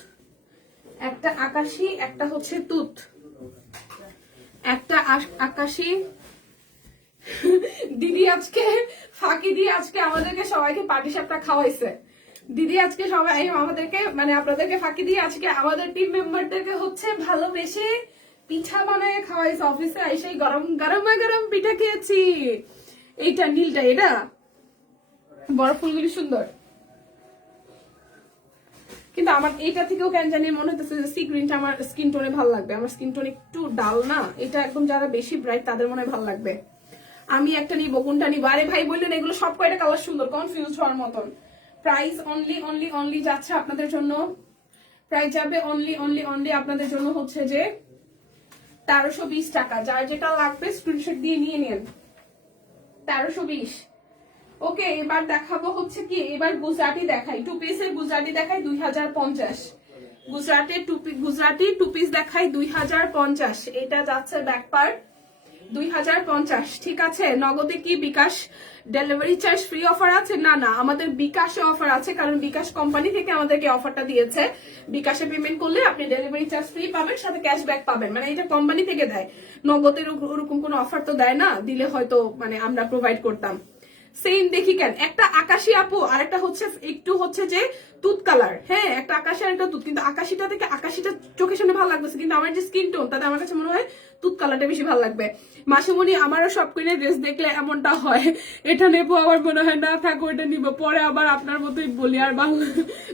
একটা আকাশি, একটা হচ্ছে তুত, একটা আকাশি। দিদি আজকে ফাঁকি দিয়ে আজকে আমাদেরকে সবাইকে পাটিসাপটা খাওয়াইছে। দিদি আজকে সবাই আমাদেরকে মানে আপনাদেরকে ফাঁকি দিয়ে আজকে আমাদের টিম মেম্বারদেরকে হচ্ছে ভালোবেসে পিঠা বানায় খাওয়াইছে। অফিসে এসে গরম গরম গরম পিঠা খেয়েছি। এইটা নীলটা, এটা বড় ফুলগুলি সুন্দর, কিন্তু আমার এইটা থেকেও কেন জানি মনে হচ্ছে যে সি গ্রিনটা আমার স্কিন টোনে ভালো লাগবে। আমার স্কিন টোন একটু ডাল না, এটা একদম যারা বেশি ব্রাইট তাদের মনে হয় ভালো লাগবে। আমি একটা নিব, কোনটা নিব? আরে ভাই বললেন এগুলো সব কয়টা কালার সুন্দর, কনফিউজ হওয়ার মতন। প্রাইস অনলি অনলি অনলি যাচ্ছে আপনাদের জন্য, প্রাইস যাবে অনলি অনলি অনলি আপনাদের জন্য হচ্ছে যে 1320 টাকা। যার যেটা লাগবে স্ক্রিনশট দিয়ে নিয়ে নেন। 1320। ওকে, এবার দেখাবো হচ্ছে কি, এবার গুজরাটি দেখাই, টু পিসের গুজরাটি দেখাই 2050। গুজরাটি টু পিস দেখাই 2050। এটা যাচ্ছে ব্যাক পার্ট, 2050, ঠিক আছে। নগদে কি বিকাশ ডেলিভারি চার্জ ফ্রি অফার আছে? না না, আমাদের বিকাশে অফার আছে, কারণ বিকাশ কোম্পানি থেকে আমাদেরকে অফারটা দিয়েছে। বিকাশে পেমেন্ট করলে আপনি ডেলিভারি চার্জ ফ্রি পাবেন, সাথে ক্যাশব্যাক পাবেন, মানে এটা কোম্পানি থেকে দেয়। নগদের ওরকম কোনো অফার তো দেয় না, দিলে হয়তো মানে আমরা প্রোভাইড করতাম। সেম দেখি কেন, একটা আকাশি আপু আর একটা হচ্ছে একটু হচ্ছে যে তুত কালার। হ্যাঁ, একটা আকাশি আর একটা তুত, কিন্তু আকাশিটা থেকে আকাশিটা চোখের সামনে ভালো লাগতেছে, কিন্তু আমার যে স্কিন টোন তাতে আমার কাছে মনে হয় তুত কালারটা বেশি ভালো লাগবে। মাসিমণি, আমারও সব কিনে ড্রেস দেখলে এমনটা হয়, এটা নেবো আমার মনে হয় না থাকো এটা নিবো, পরে আবার আপনার মতোই বলি আর ভালো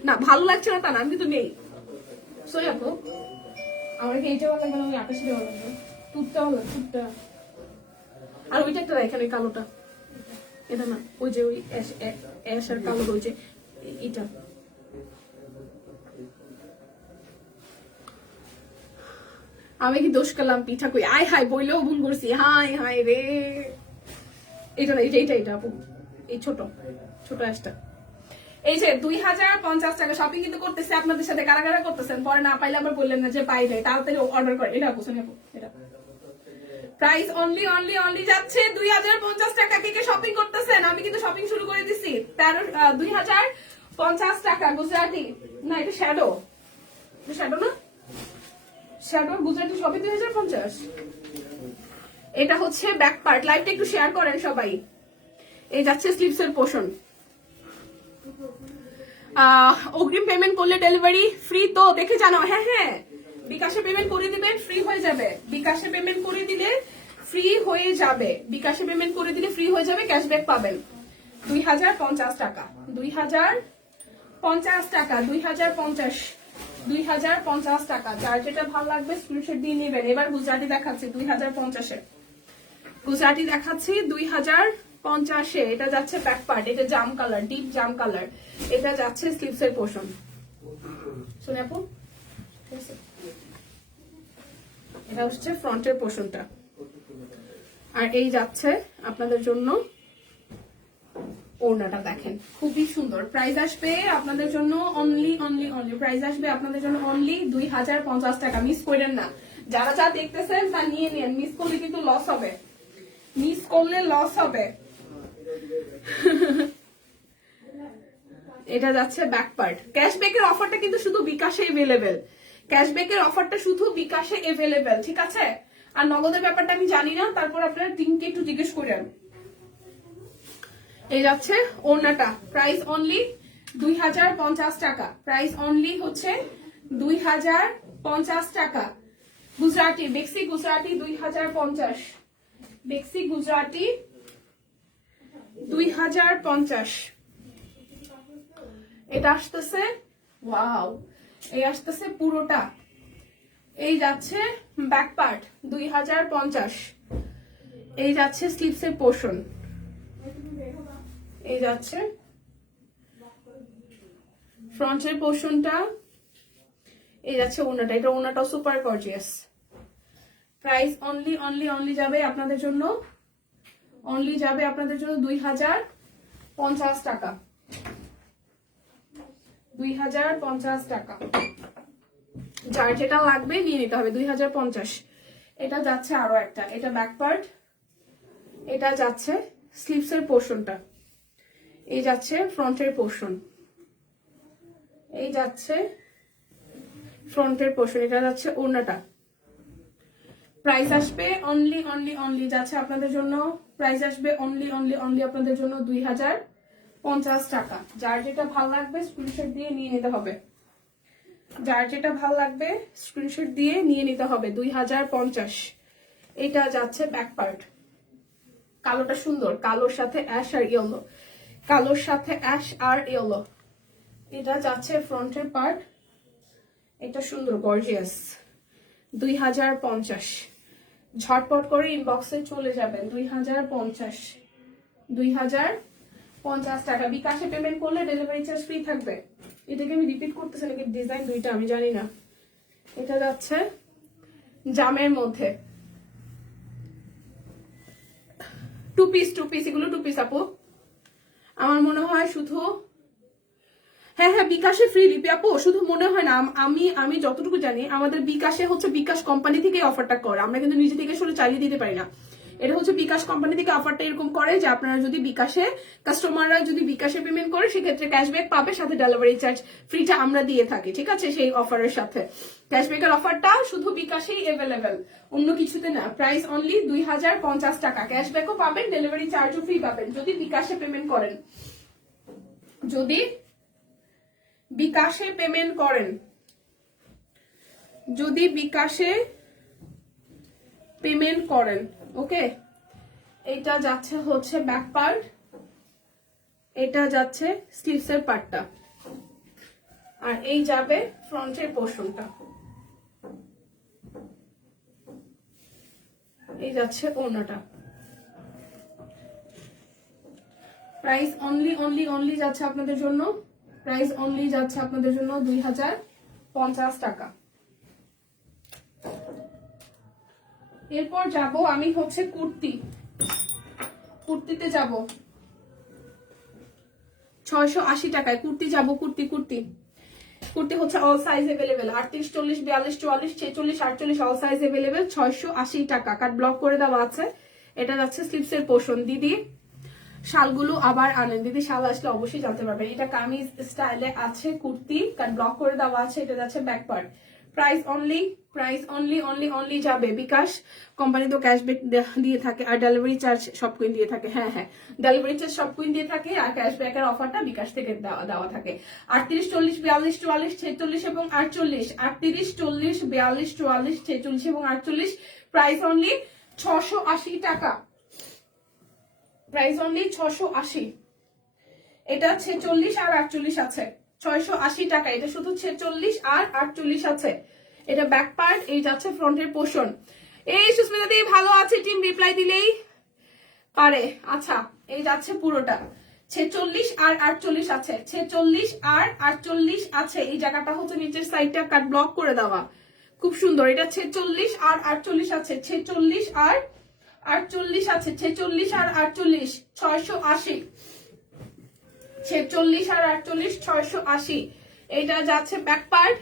না, ভালো লাগছে না তা না, আমি কিন্তু নেই। সই আপু, আমার কি এইটা ভালো লাগবে না, ওই আকাশিটা ভালো লাগবে, তুতটা ভালো লাগবে, তুতটা। আর ওইটা একটা এখানে কালোটা, এটা না, ওই যে ওই অ্যাশ আর কালো, ওই যে এটা। আমি কি দোষ করলাম? পিঠা কই, আয় হাই বইলেও ভুল করছি, হাই হাই রে। এটা না, এটা এটা আপু, এই ছোট ছোট অ্যাশটা। এই যে 2050 টাকা শপিং কিন্তু করতেছে আপনাদের সাথে, কারা কারা করতেছেন, পরে না পাইলে আবার বললেন না যে পাইলে, তাড়াতাড়ি অর্ডার করে। এটা আপু, শুনে আপু, এটা প্রাইস অনলি অনলি অনলি যাচ্ছে 2050 টাকা। কে কে শপিং করতেছেন? আমি কিন্তু শপিং শুরু করে দিছি। 2050 টাকা গুজরাটি, না এটা শ্যাডো, শ্যাডো না, শ্যাডো গুজরাটি সবই 2050। এটা হচ্ছে ব্যাক পার্ট। লাইভটা একটু শেয়ার করেন সবাই। এই যাচ্ছে স্লিভস এর পোর্শন। অগ্রিম পেমেন্ট করলে ডেলিভারি ফ্রি তো দেখে জানো। হ্যাঁ হ্যাঁ, বিকাশে পেমেন্ট করে দিবেন, ফ্রি হয়ে যাবে। বিকাশে পেমেন্ট করে দিলে ফ্রি হয়ে যাবে, বিকাশে পেমেন্ট করে দিলে ফ্রি হয়ে যাবে, ক্যাশব্যাক পাবেন। 2050 টাকা, 2050 টাকা, 2050, 2050 টাকা। যার যেটা ভালো লাগবে স্ক্রিনশট দিয়ে নেবেন। এবার গুজরাটি দেখাচ্ছি 2050-এ, গুজরাটি দেখাচ্ছি 2050-এ। এটা যাচ্ছে ব্যাক পার্ট, এটা জাম কালার, ডিপ জাম কালার। এটা যাচ্ছে স্লিভস এর পোর্শন। শুনে আপু, এটা হচ্ছে ফ্রন্টের পোর্শনটা, আর এই যাচ্ছে আপনাদের জন্য ওড়নাটা। দেখেন খুবই সুন্দর। প্রাইস আসবে আপনাদের জন্য অনলি অনলি অনলি, প্রাইস আসবে আপনাদের জন্য অনলি 2050 টাকা। মিস করেন না, যারা যা দেখতেছেন তা নিয়ে নিন, মিস করলে কিন্তু লস হবে, মিস করলে লস হবে। এটা যাচ্ছে ব্যাক পার্ট। ক্যাশব্যাকের অফারটা কিন্তু শুধু বিকাশে এভেলেবেল, ক্যাশব্যাকের অফারটা শুধু বিকাশে এভেলেবেল, ঠিক আছে। আর নগদের ব্যাপারটা আমি জানি না, তারপর আপনারা টিমকে একটু জিজ্ঞেস করেন। এই যাচ্ছে ওড়নাটা, প্রাইস অনলি 2050 টাকা, প্রাইস অনলি হচ্ছে 2050 টাকা। গুজরাটি বেক্সি গুজরাটি 2050, বেক্সি গুজরাটি 2050। এটা আসতেছে, ওয়াও, এই আসতেছে পুরোটা। এই যাচ্ছে ব্যাক পার্ট 2050, এই যাচ্ছে স্লিভসের পোর্শন, এই যাচ্ছে ফ্রন্টের পোর্শনটা, এই যাচ্ছে ওড়নাটা। এটা ওড়নাটাও super gorgeous. Price only only only যাবে আপনাদের জন্য, অনলি যাবে আপনাদের জন্য 2050 টাকা, 2050 টাকা। যার যেটা লাগবে নিয়ে নিতে হবে, 2050। এটা যাচ্ছে আরো একটা, এটা ব্যাক পার্ট, এটা যাচ্ছে স্লিভসের পোর্শনটা, এই যাচ্ছে ফ্রন্টের পোর্শন, এই যাচ্ছে ফ্রন্টের পোর্শন, এটা যাচ্ছে ওড়নাটা। প্রাইস আসবে অনলি অনলি অনলি, যাচ্ছে আপনাদের জন্য, প্রাইস আসবে অনলি অনলি অনলি আপনাদের জন্য 2050 টাকা। যার যেটা ভালো লাগবে স্ক্রিনশট দিয়ে নিয়ে নিতে হবে, যার যেটা ভালো লাগবে স্ক্রিনশট দিয়ে নিয়ে নিতে হবে। 2050। এটা যাচ্ছে ব্যাক পার্ট। কালোটা সুন্দর, কালোর সাথে অ্যাশ আর ইয়েলো, কালোর সাথে অ্যাশ আর ইয়েলো। এটা যাচ্ছে ফ্রন্টের পার্ট, এটা সুন্দর গর্জিয়াস। 2050, ঝটপট করে ইনবক্সে চলে যাবেন। 2050, 2050 টাকা। বিকাশে পেমেন্ট করলে ডেলিভারি চার্জ ফ্রি থাকবে। এটাকে আমি রিপিট করতেছি নাকি ডিজাইন দুইটা আমি জানি না। এটা যাচ্ছে জামের মধ্যে, টু পিস, টু পিস, এগুলো টু পিস আপু। আমার মনে হয় শুধু, হ্যাঁ হ্যাঁ বিকাশে ফ্রি লিপি আপু, শুধু মনে হয় না, আমি যতটুকু জানি আমাদের বিকাশে হচ্ছে বিকাশ কোম্পানি থেকে অফারটা করে, আমরা কিন্তু নিজে থেকে শুধু চালিয়ে দিতে পারি না। এটা হচ্ছে বিকাশ কোম্পানি থেকে অফারটা এরকম করে যে আপনারা যদি বিকাশে কাস্টমাররা যদি বিকাশে পেমেন্ট করে সেক্ষেত্রে ক্যাশব্যাক পাবে, সাথে ডেলিভারি চার্জ ফ্রিটা আমরা দিয়ে থাকি, ঠিক আছে? সেই অফারের সাথে ক্যাশব্যাকের অফারটা শুধু বিকাশেই অ্যাভেলেবেল, অন্য কিছুতে না। প্রাইস অনলি 2050 টাকা। ক্যাশব্যাকও পাবেন, ডেলিভারি চার্জও ফ্রি পাবেন যদি বিকাশে পেমেন্ট করেন। যদি বিকাশে পেমেন্ট করেন, যদি বিকাশে পেমেন্ট করেন, ওকে। এটা যাচ্ছে হচ্ছে ব্যাক পার্ট, এটা যাচ্ছে স্লিভসের পার্টটা, আর এই যাবে ফ্রন্টের পোর্শনটা, এই যাচ্ছে ওড়নাটা। প্রাইস অনলি যাচ্ছে আপনাদের জন্য, প্রাইস অনলি যাচ্ছে আপনাদের জন্য 2050 টাকা। এরপর যাব আমি হচ্ছে কুর্তিতে যাব 680 টাকায়। কুর্তি যাব, কুর্তি হচ্ছে all size available, 38, 40, 42, 44, 46, 48 all size available, 680 টাকা। কাট ব্লক করে দেওয়া আছে। এটা যাচ্ছে স্লিভসের পোর্শন। দিদি শালগুলো আবার আনেন, দিদি শাল আসলে অবশ্যই জানতে পারবেন। এটা কামিজ স্টাইলে আছে কুর্তি, কাট ব্লক করে দেওয়া আছে। এটা যাচ্ছে ব্যাক পার্ট। প্রাইস অনলি যাবে বিকাশ কোম্পানি তো ক্যাশব্যাক দিয়ে থাকে আর ডেলিভারি চার্জ সব কুইন দিয়ে থাকে। হ্যাঁ, ডেলিভারি চার্জ সব কুইন দিয়ে থাকে আর ক্যাশব্যাকের অফারটা বিকাশ থেকে দেওয়া থাকে। 38, 40, 42, 44, 46 এবং 48, 38, 40, 42, 44, 46 এবং 48, প্রাইস অনলি 680 টাকা। Price only 680। এটা 46 আর 48 আছে, 680 টাকা। এটা শুধু 46 আর 48 আছে। এটা ব্যাক পার্ট, এই যাচ্ছে ফ্রন্টের পোর্শন। এই সুস্মিতা দি ভালো আছে, টিম রিপ্লাই দিলেই পারে। আচ্ছা, এই যাচ্ছে পুরোটা 46 আর 48 আছে, 46 আর 48 আছে। এই জায়গাটা হচ্ছে নিচের সাইডটা কাট ব্লক করে দেওয়া, খুব সুন্দর। এটা 46 আর 48 আছে, 46 আর 48 আছে, 46 আর 48, 680। 46 আর 48, 680। এইটা যাচ্ছে ব্যাক পার্ট,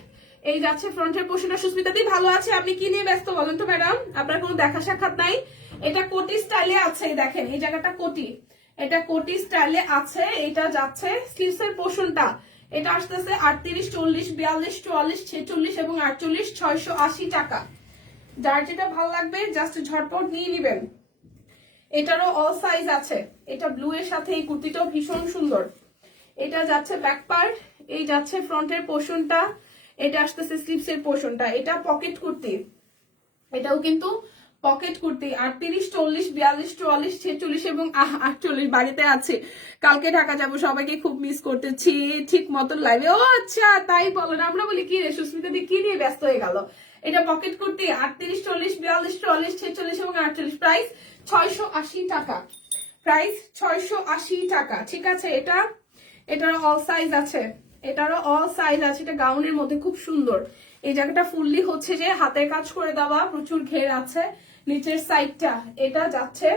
এই যাচ্ছে ফ্রন্টের পোর্শন। সুস্মিতা দি ভালো আছে, আপনি কি নিয়ে ব্যস্ত বলেন তো ম্যাডাম? আপনার কোনো দেখা সাক্ষাৎ নাই? এটা কোটি স্টাইলে আছে, দেখেন এই জায়গাটা কোটি, এটা কোটি স্টাইলে আছে। এটা যাচ্ছে স্লিভসের পোর্শনটা, এটা আসতেছে 38, 40, 42, 44, 46 এবং 48, 680 টাকা। যার যেটা ভালো লাগবে জাস্ট ঝটপট নিয়ে নেবেন। এটারও অল সাইজ আছে। এটা ব্লু এর সাথে এই কুর্তিটাও ভীষণ সুন্দর। এটা যাচ্ছে ব্যাক পার্ট, এই যাচ্ছে ফ্রন্টের পোর্শনটা, এটা আসতেছে স্লিভসের পোর্শনটা। এটা পকেট কুর্তি, এটাও কিন্তু পকেট কুর্তি। 38, 40, 42, 44, 46 এবং 48 বাড়িতে আছে, কালকে ঢাকা যাব, সবাইকে খুব মিস করতেছি। ঠিক মতন লাইভে। ও আচ্ছা, তাই বলেন। আমরা বলি কি রে সুস্মিতা দি কি নিয়ে ব্যস্ত হয়ে গেল। এটা পকেট কুর্তি, 38, 40, 42, 44, 46 এবং 48, প্রাইস 680 টাকা। প্রাইস 680 টাকা, ঠিক আছে? এটারও অল সাইজ আছে, এটারও অল সাইজ আছে। এটা গাউনের মধ্যে খুব সুন্দর। এই জায়গাটা ফুললি হচ্ছে যে হাতের কাজ করে দেওয়া, প্রচুর ঘের আছে নিচের সাইডটা। এটা যাচ্ছে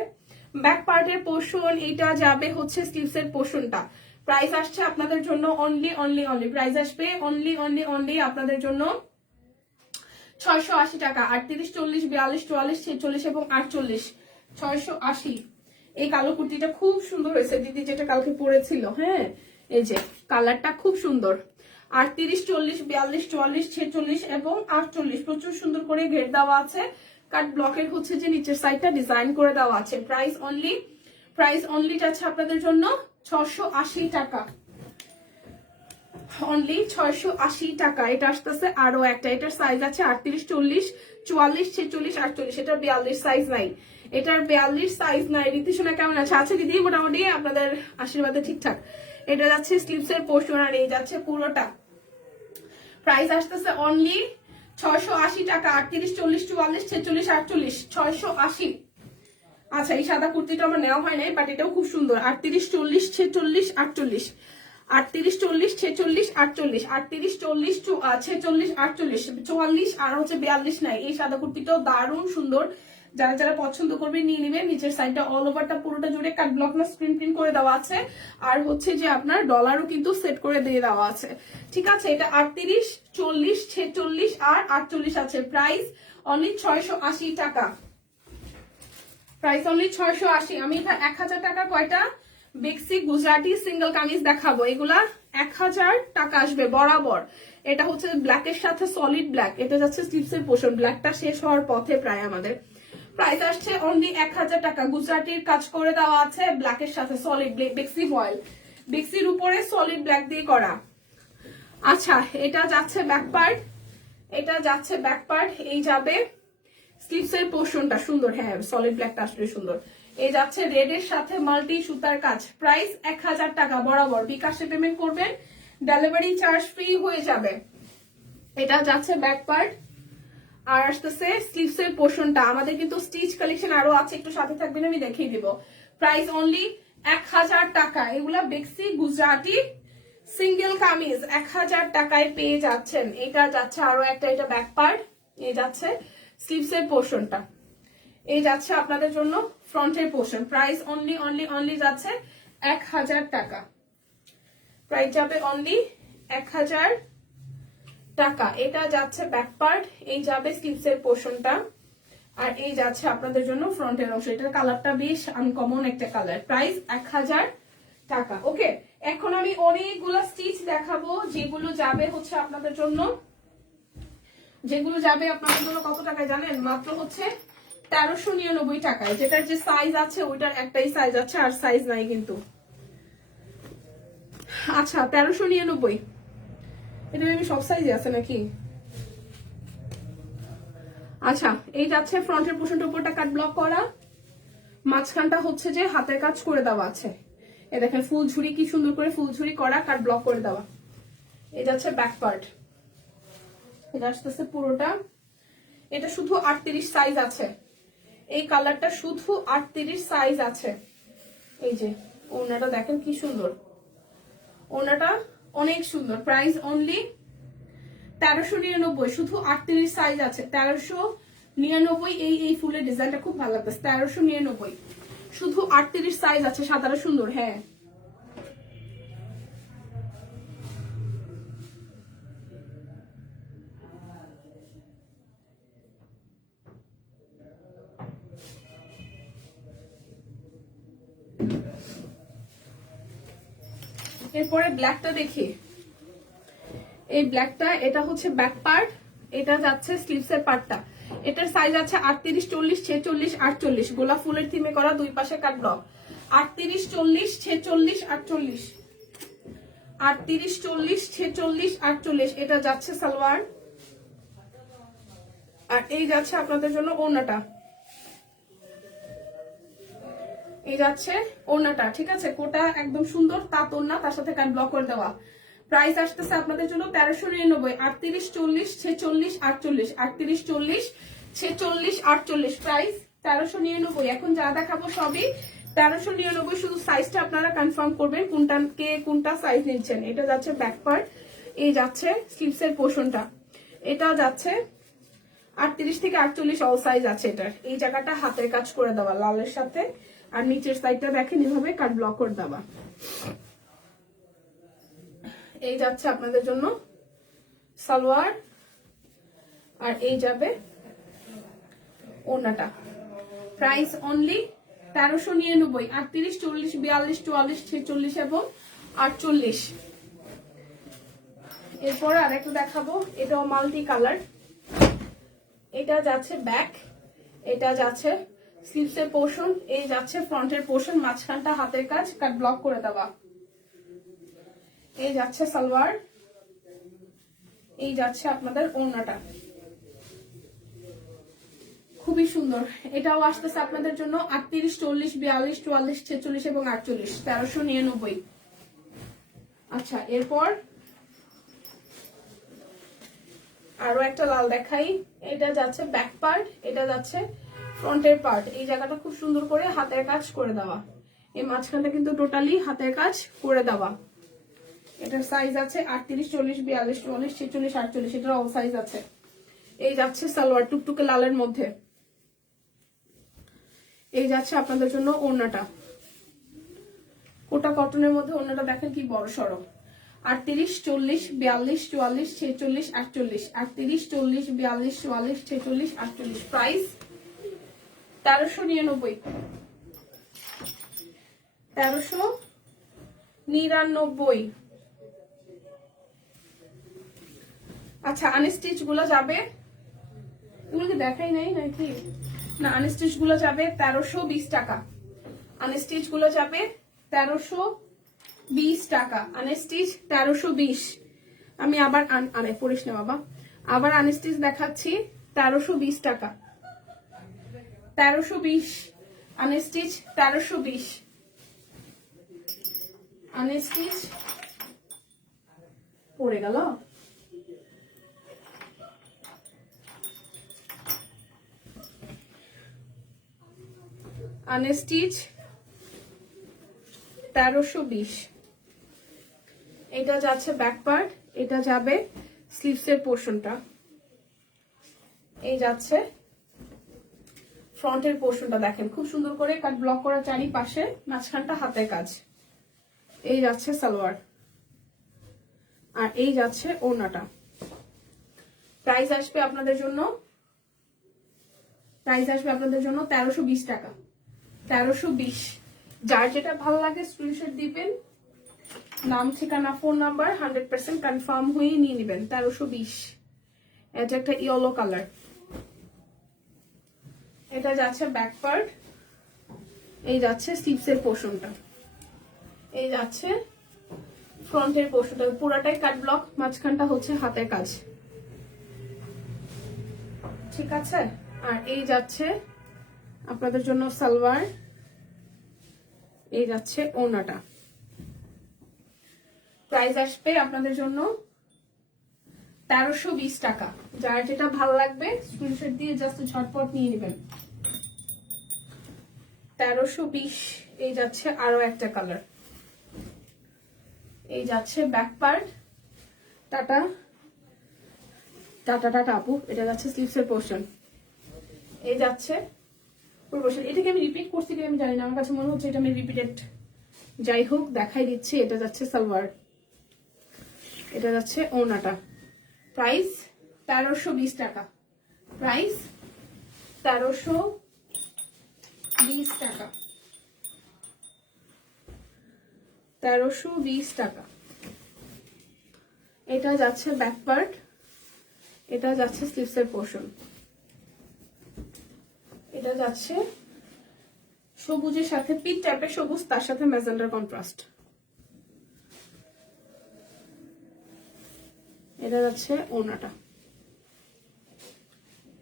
ব্যাক পার্টের পোর্শন, এটা যাবে হচ্ছে স্লিভসের পোর্শনটা। প্রাইস আসছে আপনাদের জন্য অনলি প্রাইস আসবে অনলি আপনাদের জন্য 680 টাকা। 38, 40, 42, 44, 46 এবং 48, 680। এই কালো কুর্তিটা খুব সুন্দর হয়েছে দিদি, যেটা কালকে পরেছিল। হ্যাঁ, এই যে কালারটা খুব সুন্দর। 38, 40, 42, 44, 46 এবং 48, প্রচুর সুন্দর করে ঘের দেওয়া আছে। কাট ব্লকের হচ্ছে যে নিচের সাইডটা ডিজাইন করে দেওয়া আছে। প্রাইস অনলি যাচ্ছে আপনাদের জন্য 680 টাকা। অনলি 680 টাকা। এটা আসতেছে আরো একটা, এটার সাইজ আছে 38, 40, 44, 46, 48। এটার 42 সাইজ নাই, এটার 42 সাইজ নাই। রীতিশোনা কেমন আছে? আছে দিদি, মোটামুটি আপনাদের আশীর্বাদে ঠিকঠাক। এটা যাচ্ছে স্লিভসের পোর্শন আর এই যাচ্ছে পুরোটা। প্রাইস আসতেছে অনলি 680 টাকা। 38, 40, 44, 46, 48, 680। আচ্ছা, এই সাদা কুর্তিটা আমার নেওয়া হয় নাই, বাট এটাও খুব সুন্দর। 38, 40, 46, 48, 38, 40, 46, 48, 38, 40, 46, 48, 44 আর হচ্ছে 42 নাই। এই সাদা কুর্তিটাও দারুণ সুন্দর। যারা যারা পছন্দ করবে নিয়ে নেবেন। নিচের সাইডটা অল ওভারটা পুরোটা জুড়ে কাট ব্লক না স্ক্রিন প্রিন্ট করে দেওয়া আছে, আর হচ্ছে যে আপনার ডলারও কিন্তু সেট করে দিয়ে দেওয়া আছে, ঠিক আছে? এটা 38, 40, 46 আর 48 আছে। প্রাইস অনলি 680 টাকা। Price only 680। আমি 1000 টাকার কয়টা বেক্সি গুজরাটি সিঙ্গেল কামিজ দেখাবো, এগুলা 1000 টাকা আসবে বরাবর। এটা হচ্ছে ব্ল্যাকের সাথে সলিড ব্ল্যাক, এটা যাচ্ছে স্লিভসের পোর্শন, ব্ল্যাকটা শেষ হওয়ার পথে প্রায় আমাদের। প্রাইস আসছে অনলি 1000 টাকা। গুজরাটির কাজ করে দেওয়া আছে ব্ল্যাকের সাথে সলিড বেক্সি ফয়েল, বেক্সির উপরে সলিড ব্ল্যাক দিয়ে করা। আচ্ছা, এটা যাচ্ছে ব্যাক পার্ট, এটা যাচ্ছে ব্যাক পার্ট, এই যাবে স্লিভসের পোর্শনটা সুন্দর, হ্যাঁ সলিড ব্ল্যাকটা আসলে সুন্দর। এই যাচ্ছে রেড এর সাথে মাল্টি সুতার কাজ। প্রাইস 1000 টাকা বরাবর। বিকাশে পেমেন্ট করবেন, ডেলিভারি চার্জ ফ্রি হয়ে যাবে। এটা যাচ্ছে ব্যাক পার্ট, আর আসতেছে স্লিভসের পোর্শনটা। আমাদের কিন্তু স্টিচ কালেকশন আরো আছে, একটু সাথে থাকবেন, আমি দেখিয়ে দিব। প্রাইস অনলি 1000 টাকা। এগুলা বেক্সি গুজরাটি সিঙ্গেল কামিজ 1000 টাকায় পেয়ে যাচ্ছেন। এটা যাচ্ছে আরো একটা, এটা ব্যাক পার্ট, এই যাচ্ছে স্লিভসের পোর্শনটা, এই যাচ্ছে আপনাদের জন্য ফ্রন্টের portion. Price only only only যাচ্ছে 1000 টাকা। প্রাইস যাবে অনলি 1000 টাকা। এটা যাচ্ছে ব্যাক পার্ট, এই যাবে স্লিভসের পোর্শনটা, আর এই যাচ্ছে আপনাদের জন্য ফ্রন্টের অংশ। এটার কালারটা বেশ আনকমন একটা কালার। প্রাইস 1000 টাকা। ওকে, এখন আমি অনেকগুলো স্টিচ দেখাবো যেগুলো যাবে হচ্ছে আপনাদের জন্য, যেগুলো যাবে আপনাদের জন্য কত টাকায় জানেন? মাত্র হচ্ছে 1399 টাকায়। যেটার যে সাইজ আছে ওইটার একটাই সাইজ আছে, আর সাইজ নাই কিন্তু। আচ্ছা 1399, এটা আমি সব সাইজে আছে নাকি? আচ্ছা, এই যাচ্ছে ফ্রন্টের পোর্শনটার উপরটা কাট ব্লক করা, মাঝখানটা হচ্ছে যে হাতের কাজ করে দেওয়া আছে। এই দেখেন ফুল ঝুরি, কি সুন্দর করে ফুল ঝুরি করা, কাট ব্লক করে দেওয়া। এই যাচ্ছে ব্যাক পার্ট, এটা আসতেছে পুরোটা। এটা শুধু 38 সাইজ আছে, এই কালারটা শুধু 38 সাইজ আছে। এই যে ওড়নাটা দেখেন কি সুন্দর, ওড়নাটা অনেক সুন্দর। প্রাইস অনলি 1399, শুধু 38 সাইজ আছে। 1399। এই ফুলের ডিজাইনটা খুব ভালো লাগছে। 1399, শুধু 38 সাইজ আছে। সাদাটা সুন্দর, হ্যাঁ এরপরে ব্ল্যাকটা দেখি। এই ব্ল্যাকটা, এটা হচ্ছে ব্যাক পার্ট, এটা যাচ্ছে স্লিভসের পার্টটা। এটার সাইজ আছে 38, 40, 46, 48। গোলাপ ফুলের থিমে করা, দুই পাশে কাট ব্লক। 38, 40, 46, 48, 38, 40, 46, 48। এটা যাচ্ছে সালোয়ার, আর এই যাচ্ছে আপনাদের জন্য ওড়নাটা, এই যাচ্ছে ওড়নাটা। ঠিক আছে, কোটা একদম সুন্দর তাঁত ওড়না, তার সাথে কাট ব্লক করে দেওয়া। প্রাইস আসতেছে আপনাদের জন্য 1399। 38, 40, 46, 48, 38, 40, 46, 48। প্রাইস 1399। এখন যা দেখাবো সবই 1399। শুধু সাইজটা আপনারা কনফার্ম করবেন কোনটা সাইজ নিচ্ছেন। এটা যাচ্ছে ব্যাক পার্ট, এই যাচ্ছে স্লিভসের পোর্শনটা, এটা যাচ্ছে 38 থেকে 48 অল সাইজ আছে এটার। এই জায়গাটা হাতের কাজ করে দেওয়া লালের সাথে, আর নিচের সাইডটা দেখেন এভাবে কাট ব্লক করে দেওয়া। এই যাচ্ছে আপনাদের জন্য সালোয়ার, আর এই যাবে ওড়নাটা। Price only 1399। 38, 40, 42, 44, 46 এবং 48। এরপর আরেকটা দেখাবো, এটাও মাল্টি কালার। এটা যাচ্ছে ব্যাক, এটা যাচ্ছে স্লিভসের পোর্শন, এই যাচ্ছে ফ্রন্টের পোর্শন, মাঝখানটা হাতের কাজ কাট ব্লক করে দেওয়া। এই যাচ্ছে সালোয়ার, এই যাচ্ছে আপনাদের ওড়নাটা, খুবই সুন্দর। এটাও আসতেছে আপনাদের জন্য 38, 40, 42, 44, 46 এবং 48। 1399। আচ্ছা, এরপর আরো একটা লাল দেখাই। এটা যাচ্ছে ব্যাক পার্ট, এটা যাচ্ছে ফ্রন্টের পার্ট। এই জায়গাটা খুব সুন্দর করে হাতের কাজ করে দেওয়া, এই মাঝখানটা কিন্তু টোটালি হাতের কাজ করে দেওয়া। এটার সাইজ আছে 38, 40, 42, 44, 46, 48। এটার অল সাইজ আছে। এই যাচ্ছে সালোয়ার টুকটুকে লালের মধ্যে, এই যাচ্ছে আপনাদের জন্য ওড়নাটা, কোটা কটনের মধ্যে ওড়নাটা দেখেন কি বড় সড়ো। 38, 40, 42, 44, 46, 48, 38, 40, 42, 44, 46, 48। প্রাইস 1399, 1399। আচ্ছা, আনস্টিচ গুলো যাবে, এগুলোকে দেখাই নাই নাকি? না, আনস্টিচ গুলো যাবে 1320 টাকা। আনস্টিচ গুলো যাবে 1320 টাকা। আনস্টিচ 1320। আমি আবার আরে পড়িস না বাবা, আবার আনস্টিচ দেখাচ্ছি 1320 টাকা। 1320 আনস্টিচ, 1320 আনস্টিচ। পড়ে গেল। আনস্টিচ 1320। এটা যাচ্ছে ব্যাক পার্ট, এটা যাবে স্লিভসের পোর্শনটা, এই যাচ্ছে ফ্রন্টের পোর্শনটা। দেখেন খুব সুন্দর করে কাট ব্লক করা চারিপাশে, মাঝখানটা হাতের কাজ। এই যাচ্ছে সালোয়ার, আর এই যাচ্ছে ওড়নাটা। প্রাইস আসবে আপনাদের জন্য 1320 টাকা। 1320। যার যেটা ভালো লাগে স্ক্রিনশট দিবেন, নাম, ঠিকানা, ফোন নাম্বার 100% কনফার্ম হয়ে নিয়ে নেবেন। 1320। এটা একটা ইয়েলো কালার। এটা যাচ্ছে ব্যাক পার্ট, এই যাচ্ছে স্লিভসের পোর্শনটা, এই যাচ্ছে ফ্রন্টের পোর্শনটা। পুরাটাই কাট ব্লক, মাঝখানটা হচ্ছে হাতের কাজ, ঠিক আছে। আর এই যাচ্ছে আপনাদের জন্য সালোয়ার, এই যাচ্ছে ওড়নাটা। প্রাইস আসবে আপনাদের জন্য 1320 টাকা। যার যেটা ভালো লাগবে স্ক্রিনশট দিয়ে জাস্ট ঝটপট নিয়ে নেবেন। 1320। এই যাচ্ছে আরো একটা কালার, এই যাচ্ছে back part. Tata tata tata আপু। এটা যাচ্ছে স্লিভসের পোর্শন, এই যাচ্ছে পুরো পোর্শন। এটাকে আমি রিপিট করছি কি আমি জানি না, আমার কাছে মনে হচ্ছে এটা আমি রিপিটেড। যাই হোক, দেখাই দিচ্ছি। এটা যাচ্ছে সালোয়ার, এটা যাচ্ছে ওড়নাটা। প্রাইস 1320 টাকা। প্রাইস 1320 টাকা। 1320 টাকা। এটা যাচ্ছে ব্যাক পার্ট, এটা যাচ্ছে স্লিভসের পোর্শন, এটা যাচ্ছে সবুজের সাথে পিট টাইপের সবুজ, তার সাথে ম্যাজেন্ডার কন্ট্রাস্ট। এটা যাচ্ছে ওড়নাটা।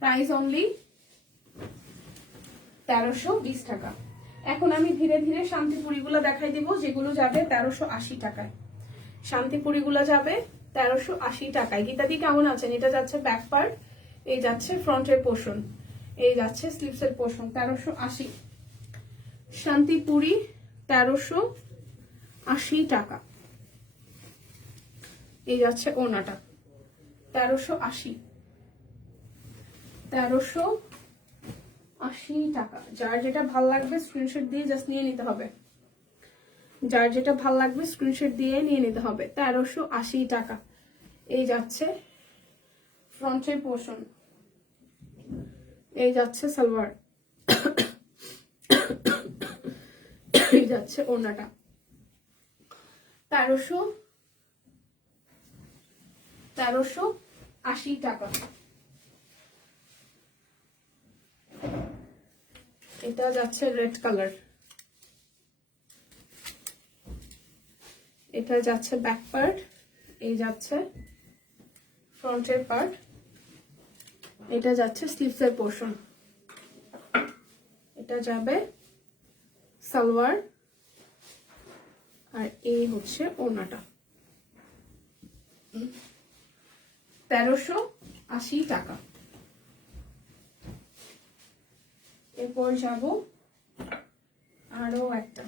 প্রাইস অনলি 1320 টাকা। এখন আমি ধীরে ধীরে শান্তিপুরিগুলো দেখাই দিব, যেগুলো যাবে 1380 টাকায়। শান্তিপুরিগুলো যাবে 1380 টাকায়। গীতাদি কেমন আছেন? এটা যাচ্ছে ব্যাক পার্ট, এই যাচ্ছে ফ্রন্টের পোর্শন, এই যাচ্ছে স্লিভসের পোর্শন। 1380 শান্তিপুরি, 1380 টাকা। এই যাচ্ছে ওড়নাটা 1380। 1380 টাকা। যার যেটা ভাল লাগবে স্ক্রিনশট দিয়ে জাস্ট নিয়ে নিতে হবে। যার যেটা ভাল লাগবে স্ক্রিনশট দিয়ে নিয়ে নিতে হবে। 1380 টাকা। এই যাচ্ছে ফ্রন্টের পোর্শন, এই যাচ্ছে সালোয়ার, এই যাচ্ছে ওড়নাটা। 1380 টাকা। এটা যাচ্ছে রেড কালার, এটা যাচ্ছে ব্যাক পার্ট, এই যাচ্ছে ফ্রন্টের পার্ট, এটা যাচ্ছে স্লিভসের পোর্শন, এটা যাবে সালোয়ার, আর এই হচ্ছে ওড়নাটা। 1380 টাকা। এরপর যাব আরো একটা,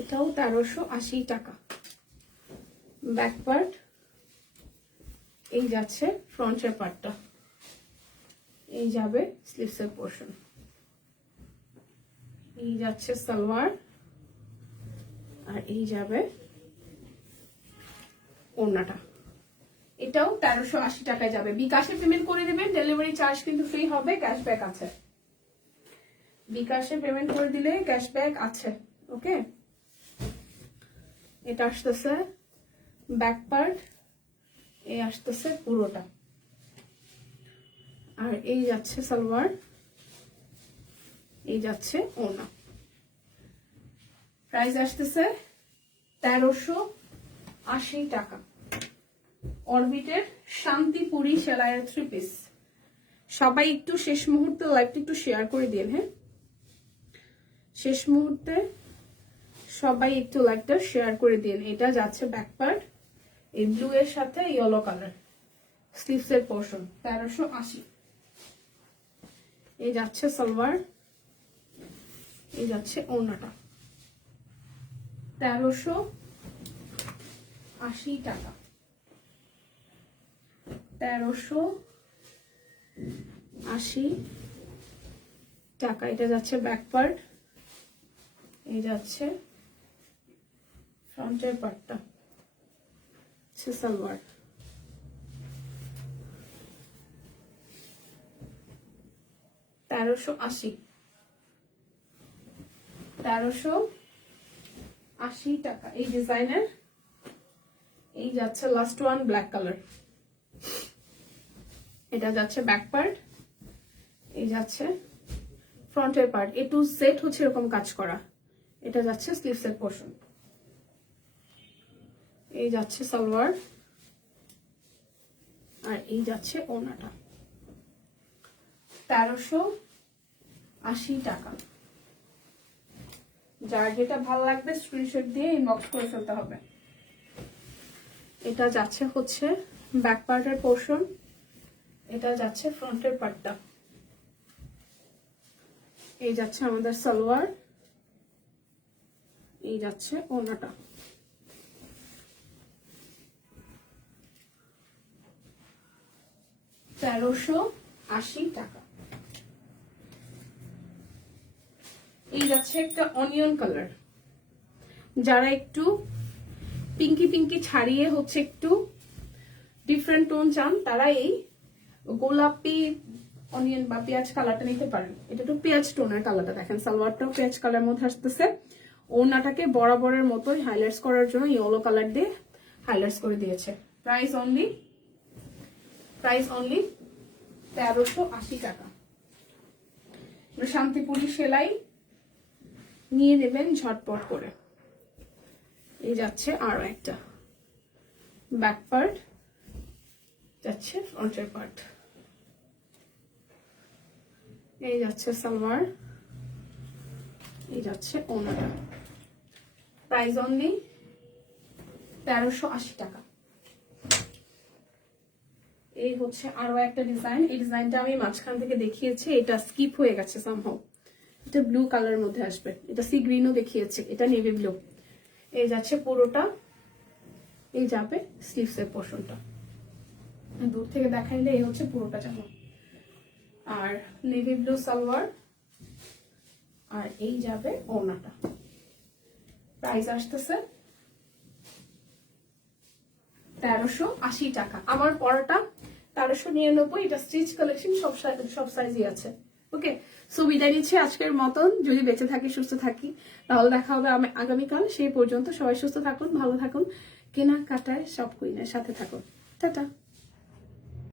এটাও 1380 টাকা। ব্যাক পার্ট, এই যাচ্ছে ফ্রন্টের পার্টটা, এই যাবে স্লিভসের পোর্শন, এই যাচ্ছে সালোয়ার, আর এই যাবে ওড়নাটা। এটাও 1380 টাকায় যাবে। বিকাশে পেমেন্ট করে দেবেন, ডেলিভারি চার্জ কিন্তু ফ্রি হবে, ক্যাশব্যাক আছে। বিকাশে পেমেন্ট করে দিলে ক্যাশব্যাক আছে। ওকে, এটা আসতেছে ব্যাক পার্ট, এই আসতেছে পুরোটা, আর এই যাচ্ছে সালোয়ার, এই যাচ্ছে ওড়না। প্রাইস আসতেছে 1380 টাকা। অরবিটের শান্তিপুরি সেলাইয়ের 3 পিস। সবাই একটু শেষ মুহূর্তে লাইভটা একটু শেয়ার করে দিন। হ্যাঁ, শেষ মুহূর্তে সবাই একটু লাইভটা শেয়ার করে দিন। এটা যাচ্ছে ব্যাক পার্ট, এই ব্লু এর সাথে ইয়েলো কালার, স্লিভস এর পোর্শন 1380। এই যাচ্ছে সালোয়ার, এই যাচ্ছে ওড়নাটা 1380 টাকা। 1380 টাকা। এটা যাচ্ছে ব্যাক পার্ট, এই যাচ্ছে ফ্রন্টের পার্টটা, সালোয়ার। তেরোশো আশি টাকা। এই ডিজাইনের এই যাচ্ছে লাস্ট ওয়ান ব্ল্যাক কালার। এটা যাচ্ছে ব্যাক পার্ট, এই যাচ্ছে ফ্রন্টের পার্ট। এ টু সেট হচ্ছে এরকম কাজ করা। এটা যাচ্ছে স্লিভস এর পোর্শন, এই যাচ্ছে সালোয়ার, আর এই যাচ্ছে ওড়নাটা 1380 টাকা। যার যেটা ভালো লাগবে স্ক্রিনশট দিয়ে ইনবক্স করে ফেলতে হবে। এটা যাচ্ছে হচ্ছে ব্যাক পার্টের পোর্শন, এটা যাচ্ছে ফ্রন্টের পার্টটা, এই যাচ্ছে আমাদের সালোয়ার, এই যাচ্ছে ওড়নাটা। $1380 টাকা। এই যাচ্ছে একটা অনিয়ন কালার। যারা একটু পিঙ্কি পিঙ্কি ছাড়িয়ে হচ্ছে একটু ডিফারেন্ট টোন চান, তারা এই গোলাপি অনিয়ন বা পেঁয়াজ কালারটা নিতে পারেন। এটা একটু পেঁয়াজ টোনের কালারটা দেখেন, সালোয়ারটাও পেঁয়াজ কালার মধ্যে আসতেছে। ওড়নাটাকে বরাবরের মতোই হাইলাইটস করার জন্য ইয়েলো কালার দিয়ে হাইলাইটস করে দিয়েছে। প্রাইস অনলি 1380 টাকা। শান্তিপুরি সেলাই নিয়ে নেবেন ঝটপট করে। এই যাচ্ছে আরো একটা ব্যাক পার্ট, যাচ্ছে ফ্রন্টের পার্ট, এই যাচ্ছে সালোয়ার, এই যাচ্ছে ওড়নাটা। প্রাইস অনলি 1380 টাকা। এই হচ্ছে আরো একটা ডিজাইন। এই ডিজাইনটা আমি মাঝখান থেকে দেখিয়েছি, এটা স্কিপ হয়ে গেছে সামহাউ। এটা ব্লু কালারের মধ্যে আসবে, এটা সি গ্রিনও দেখিয়েছে, এটা নেভি ব্লু। এই যাচ্ছে পুরোটা, এই যাবে স্লিভস এর পোর্শনটা। দূর থেকে দেখাইলে এই হচ্ছে পুরোটা জামা, আর নেভি ব্লু সালোয়ার, আর এই যাবে ওড়নাটা। প্রাইস আসতেছে 1380 টাকা। আমার পরাটা 1399। এটা স্টিচ কালেকশন, সব সাইজই আছে। ওকে, সো বিদায় নিচ্ছি আজকের মতন। যদি বেঁচে থাকি, সুস্থ থাকি, তাহলে দেখা হবে আগামীকাল। সেই পর্যন্ত সবাই সুস্থ থাকুন, ভালো থাকুন, কেনাকাটায় সব কুইনের সাথে থাকুন। টাটা।